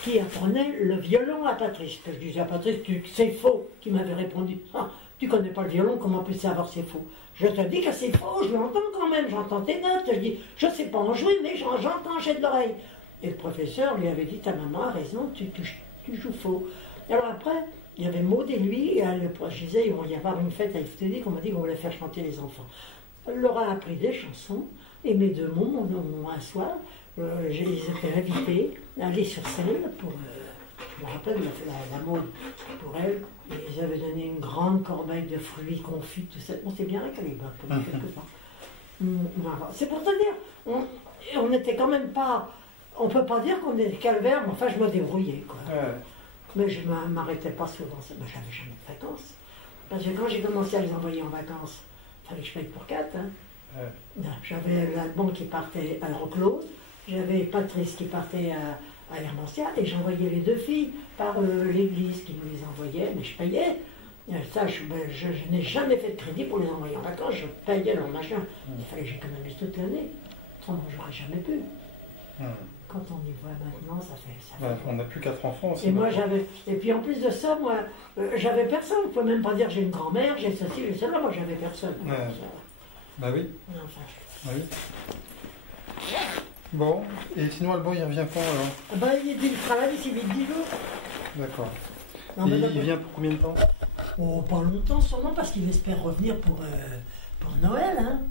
qui apprenait le violon à Patrice. Que je disais à Patrice, c'est faux, qui m'avait répondu. Ah, tu connais pas le violon, comment peut savoir c'est faux? Je te dis que c'est faux, je l'entends quand même, j'entends tes notes. Je dis, je sais pas en jouer, mais j'entends, j'ai de l'oreille. Et le professeur lui avait dit, ta maman a raison, tu joues faux. Alors après, il y avait Maud et lui, et je disais, il va y avoir une fête à FTD, qu'on m'a dit qu'on voulait faire chanter les enfants. Elle leur a appris des chansons, et mes 2 mômes, un soir, je les ai invités à aller sur scène pour... je me rappelle, il a fait la mode pour elle, et ils avaient donné une grande corbeille de fruits confits, tout ça. On s'est bien régalé, quelque part. C'est pour te dire, on n'était quand même pas... On ne peut pas dire qu'on est calvaire, mais enfin, je me débrouillais, quoi. Ouais. Mais je ne m'arrêtais pas souvent, j'avais jamais de vacances. Parce que quand j'ai commencé à les envoyer en vacances, il fallait que je paye pour 4. Hein. Ouais. J'avais l'Albon qui partait à Reclos, j'avais Patrice qui partait à Hermantia, et j'envoyais les 2 filles par l'église qui me les envoyait, mais je payais. Ça, je n'ai jamais fait de crédit pour les envoyer en vacances, je payais leur machin. Il fallait que j'économise toute l'année, autrement j'aurais jamais pu. Quand on y voit maintenant, ça fait... On n'a plus 4 enfants aussi. Et moi j'avais... Et puis en plus de ça, moi, j'avais personne. On ne peut même pas dire j'ai une grand-mère, j'ai ceci, j'ai cela. Moi j'avais personne. Bah oui. Enfin. Bah oui. Bon, et sinon Alban il revient quand alors? Bah il travaille ici 10 jours. D'accord. Il vient pour combien de temps? Oh, pas longtemps sûrement, parce qu'il espère revenir pour Noël. Hein.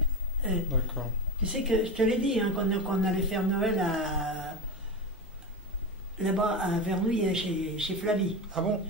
D'accord. Tu sais que je te l'ai dit, hein, qu'on allait faire Noël là-bas à Vernouillet, chez Flavie. Ah bon?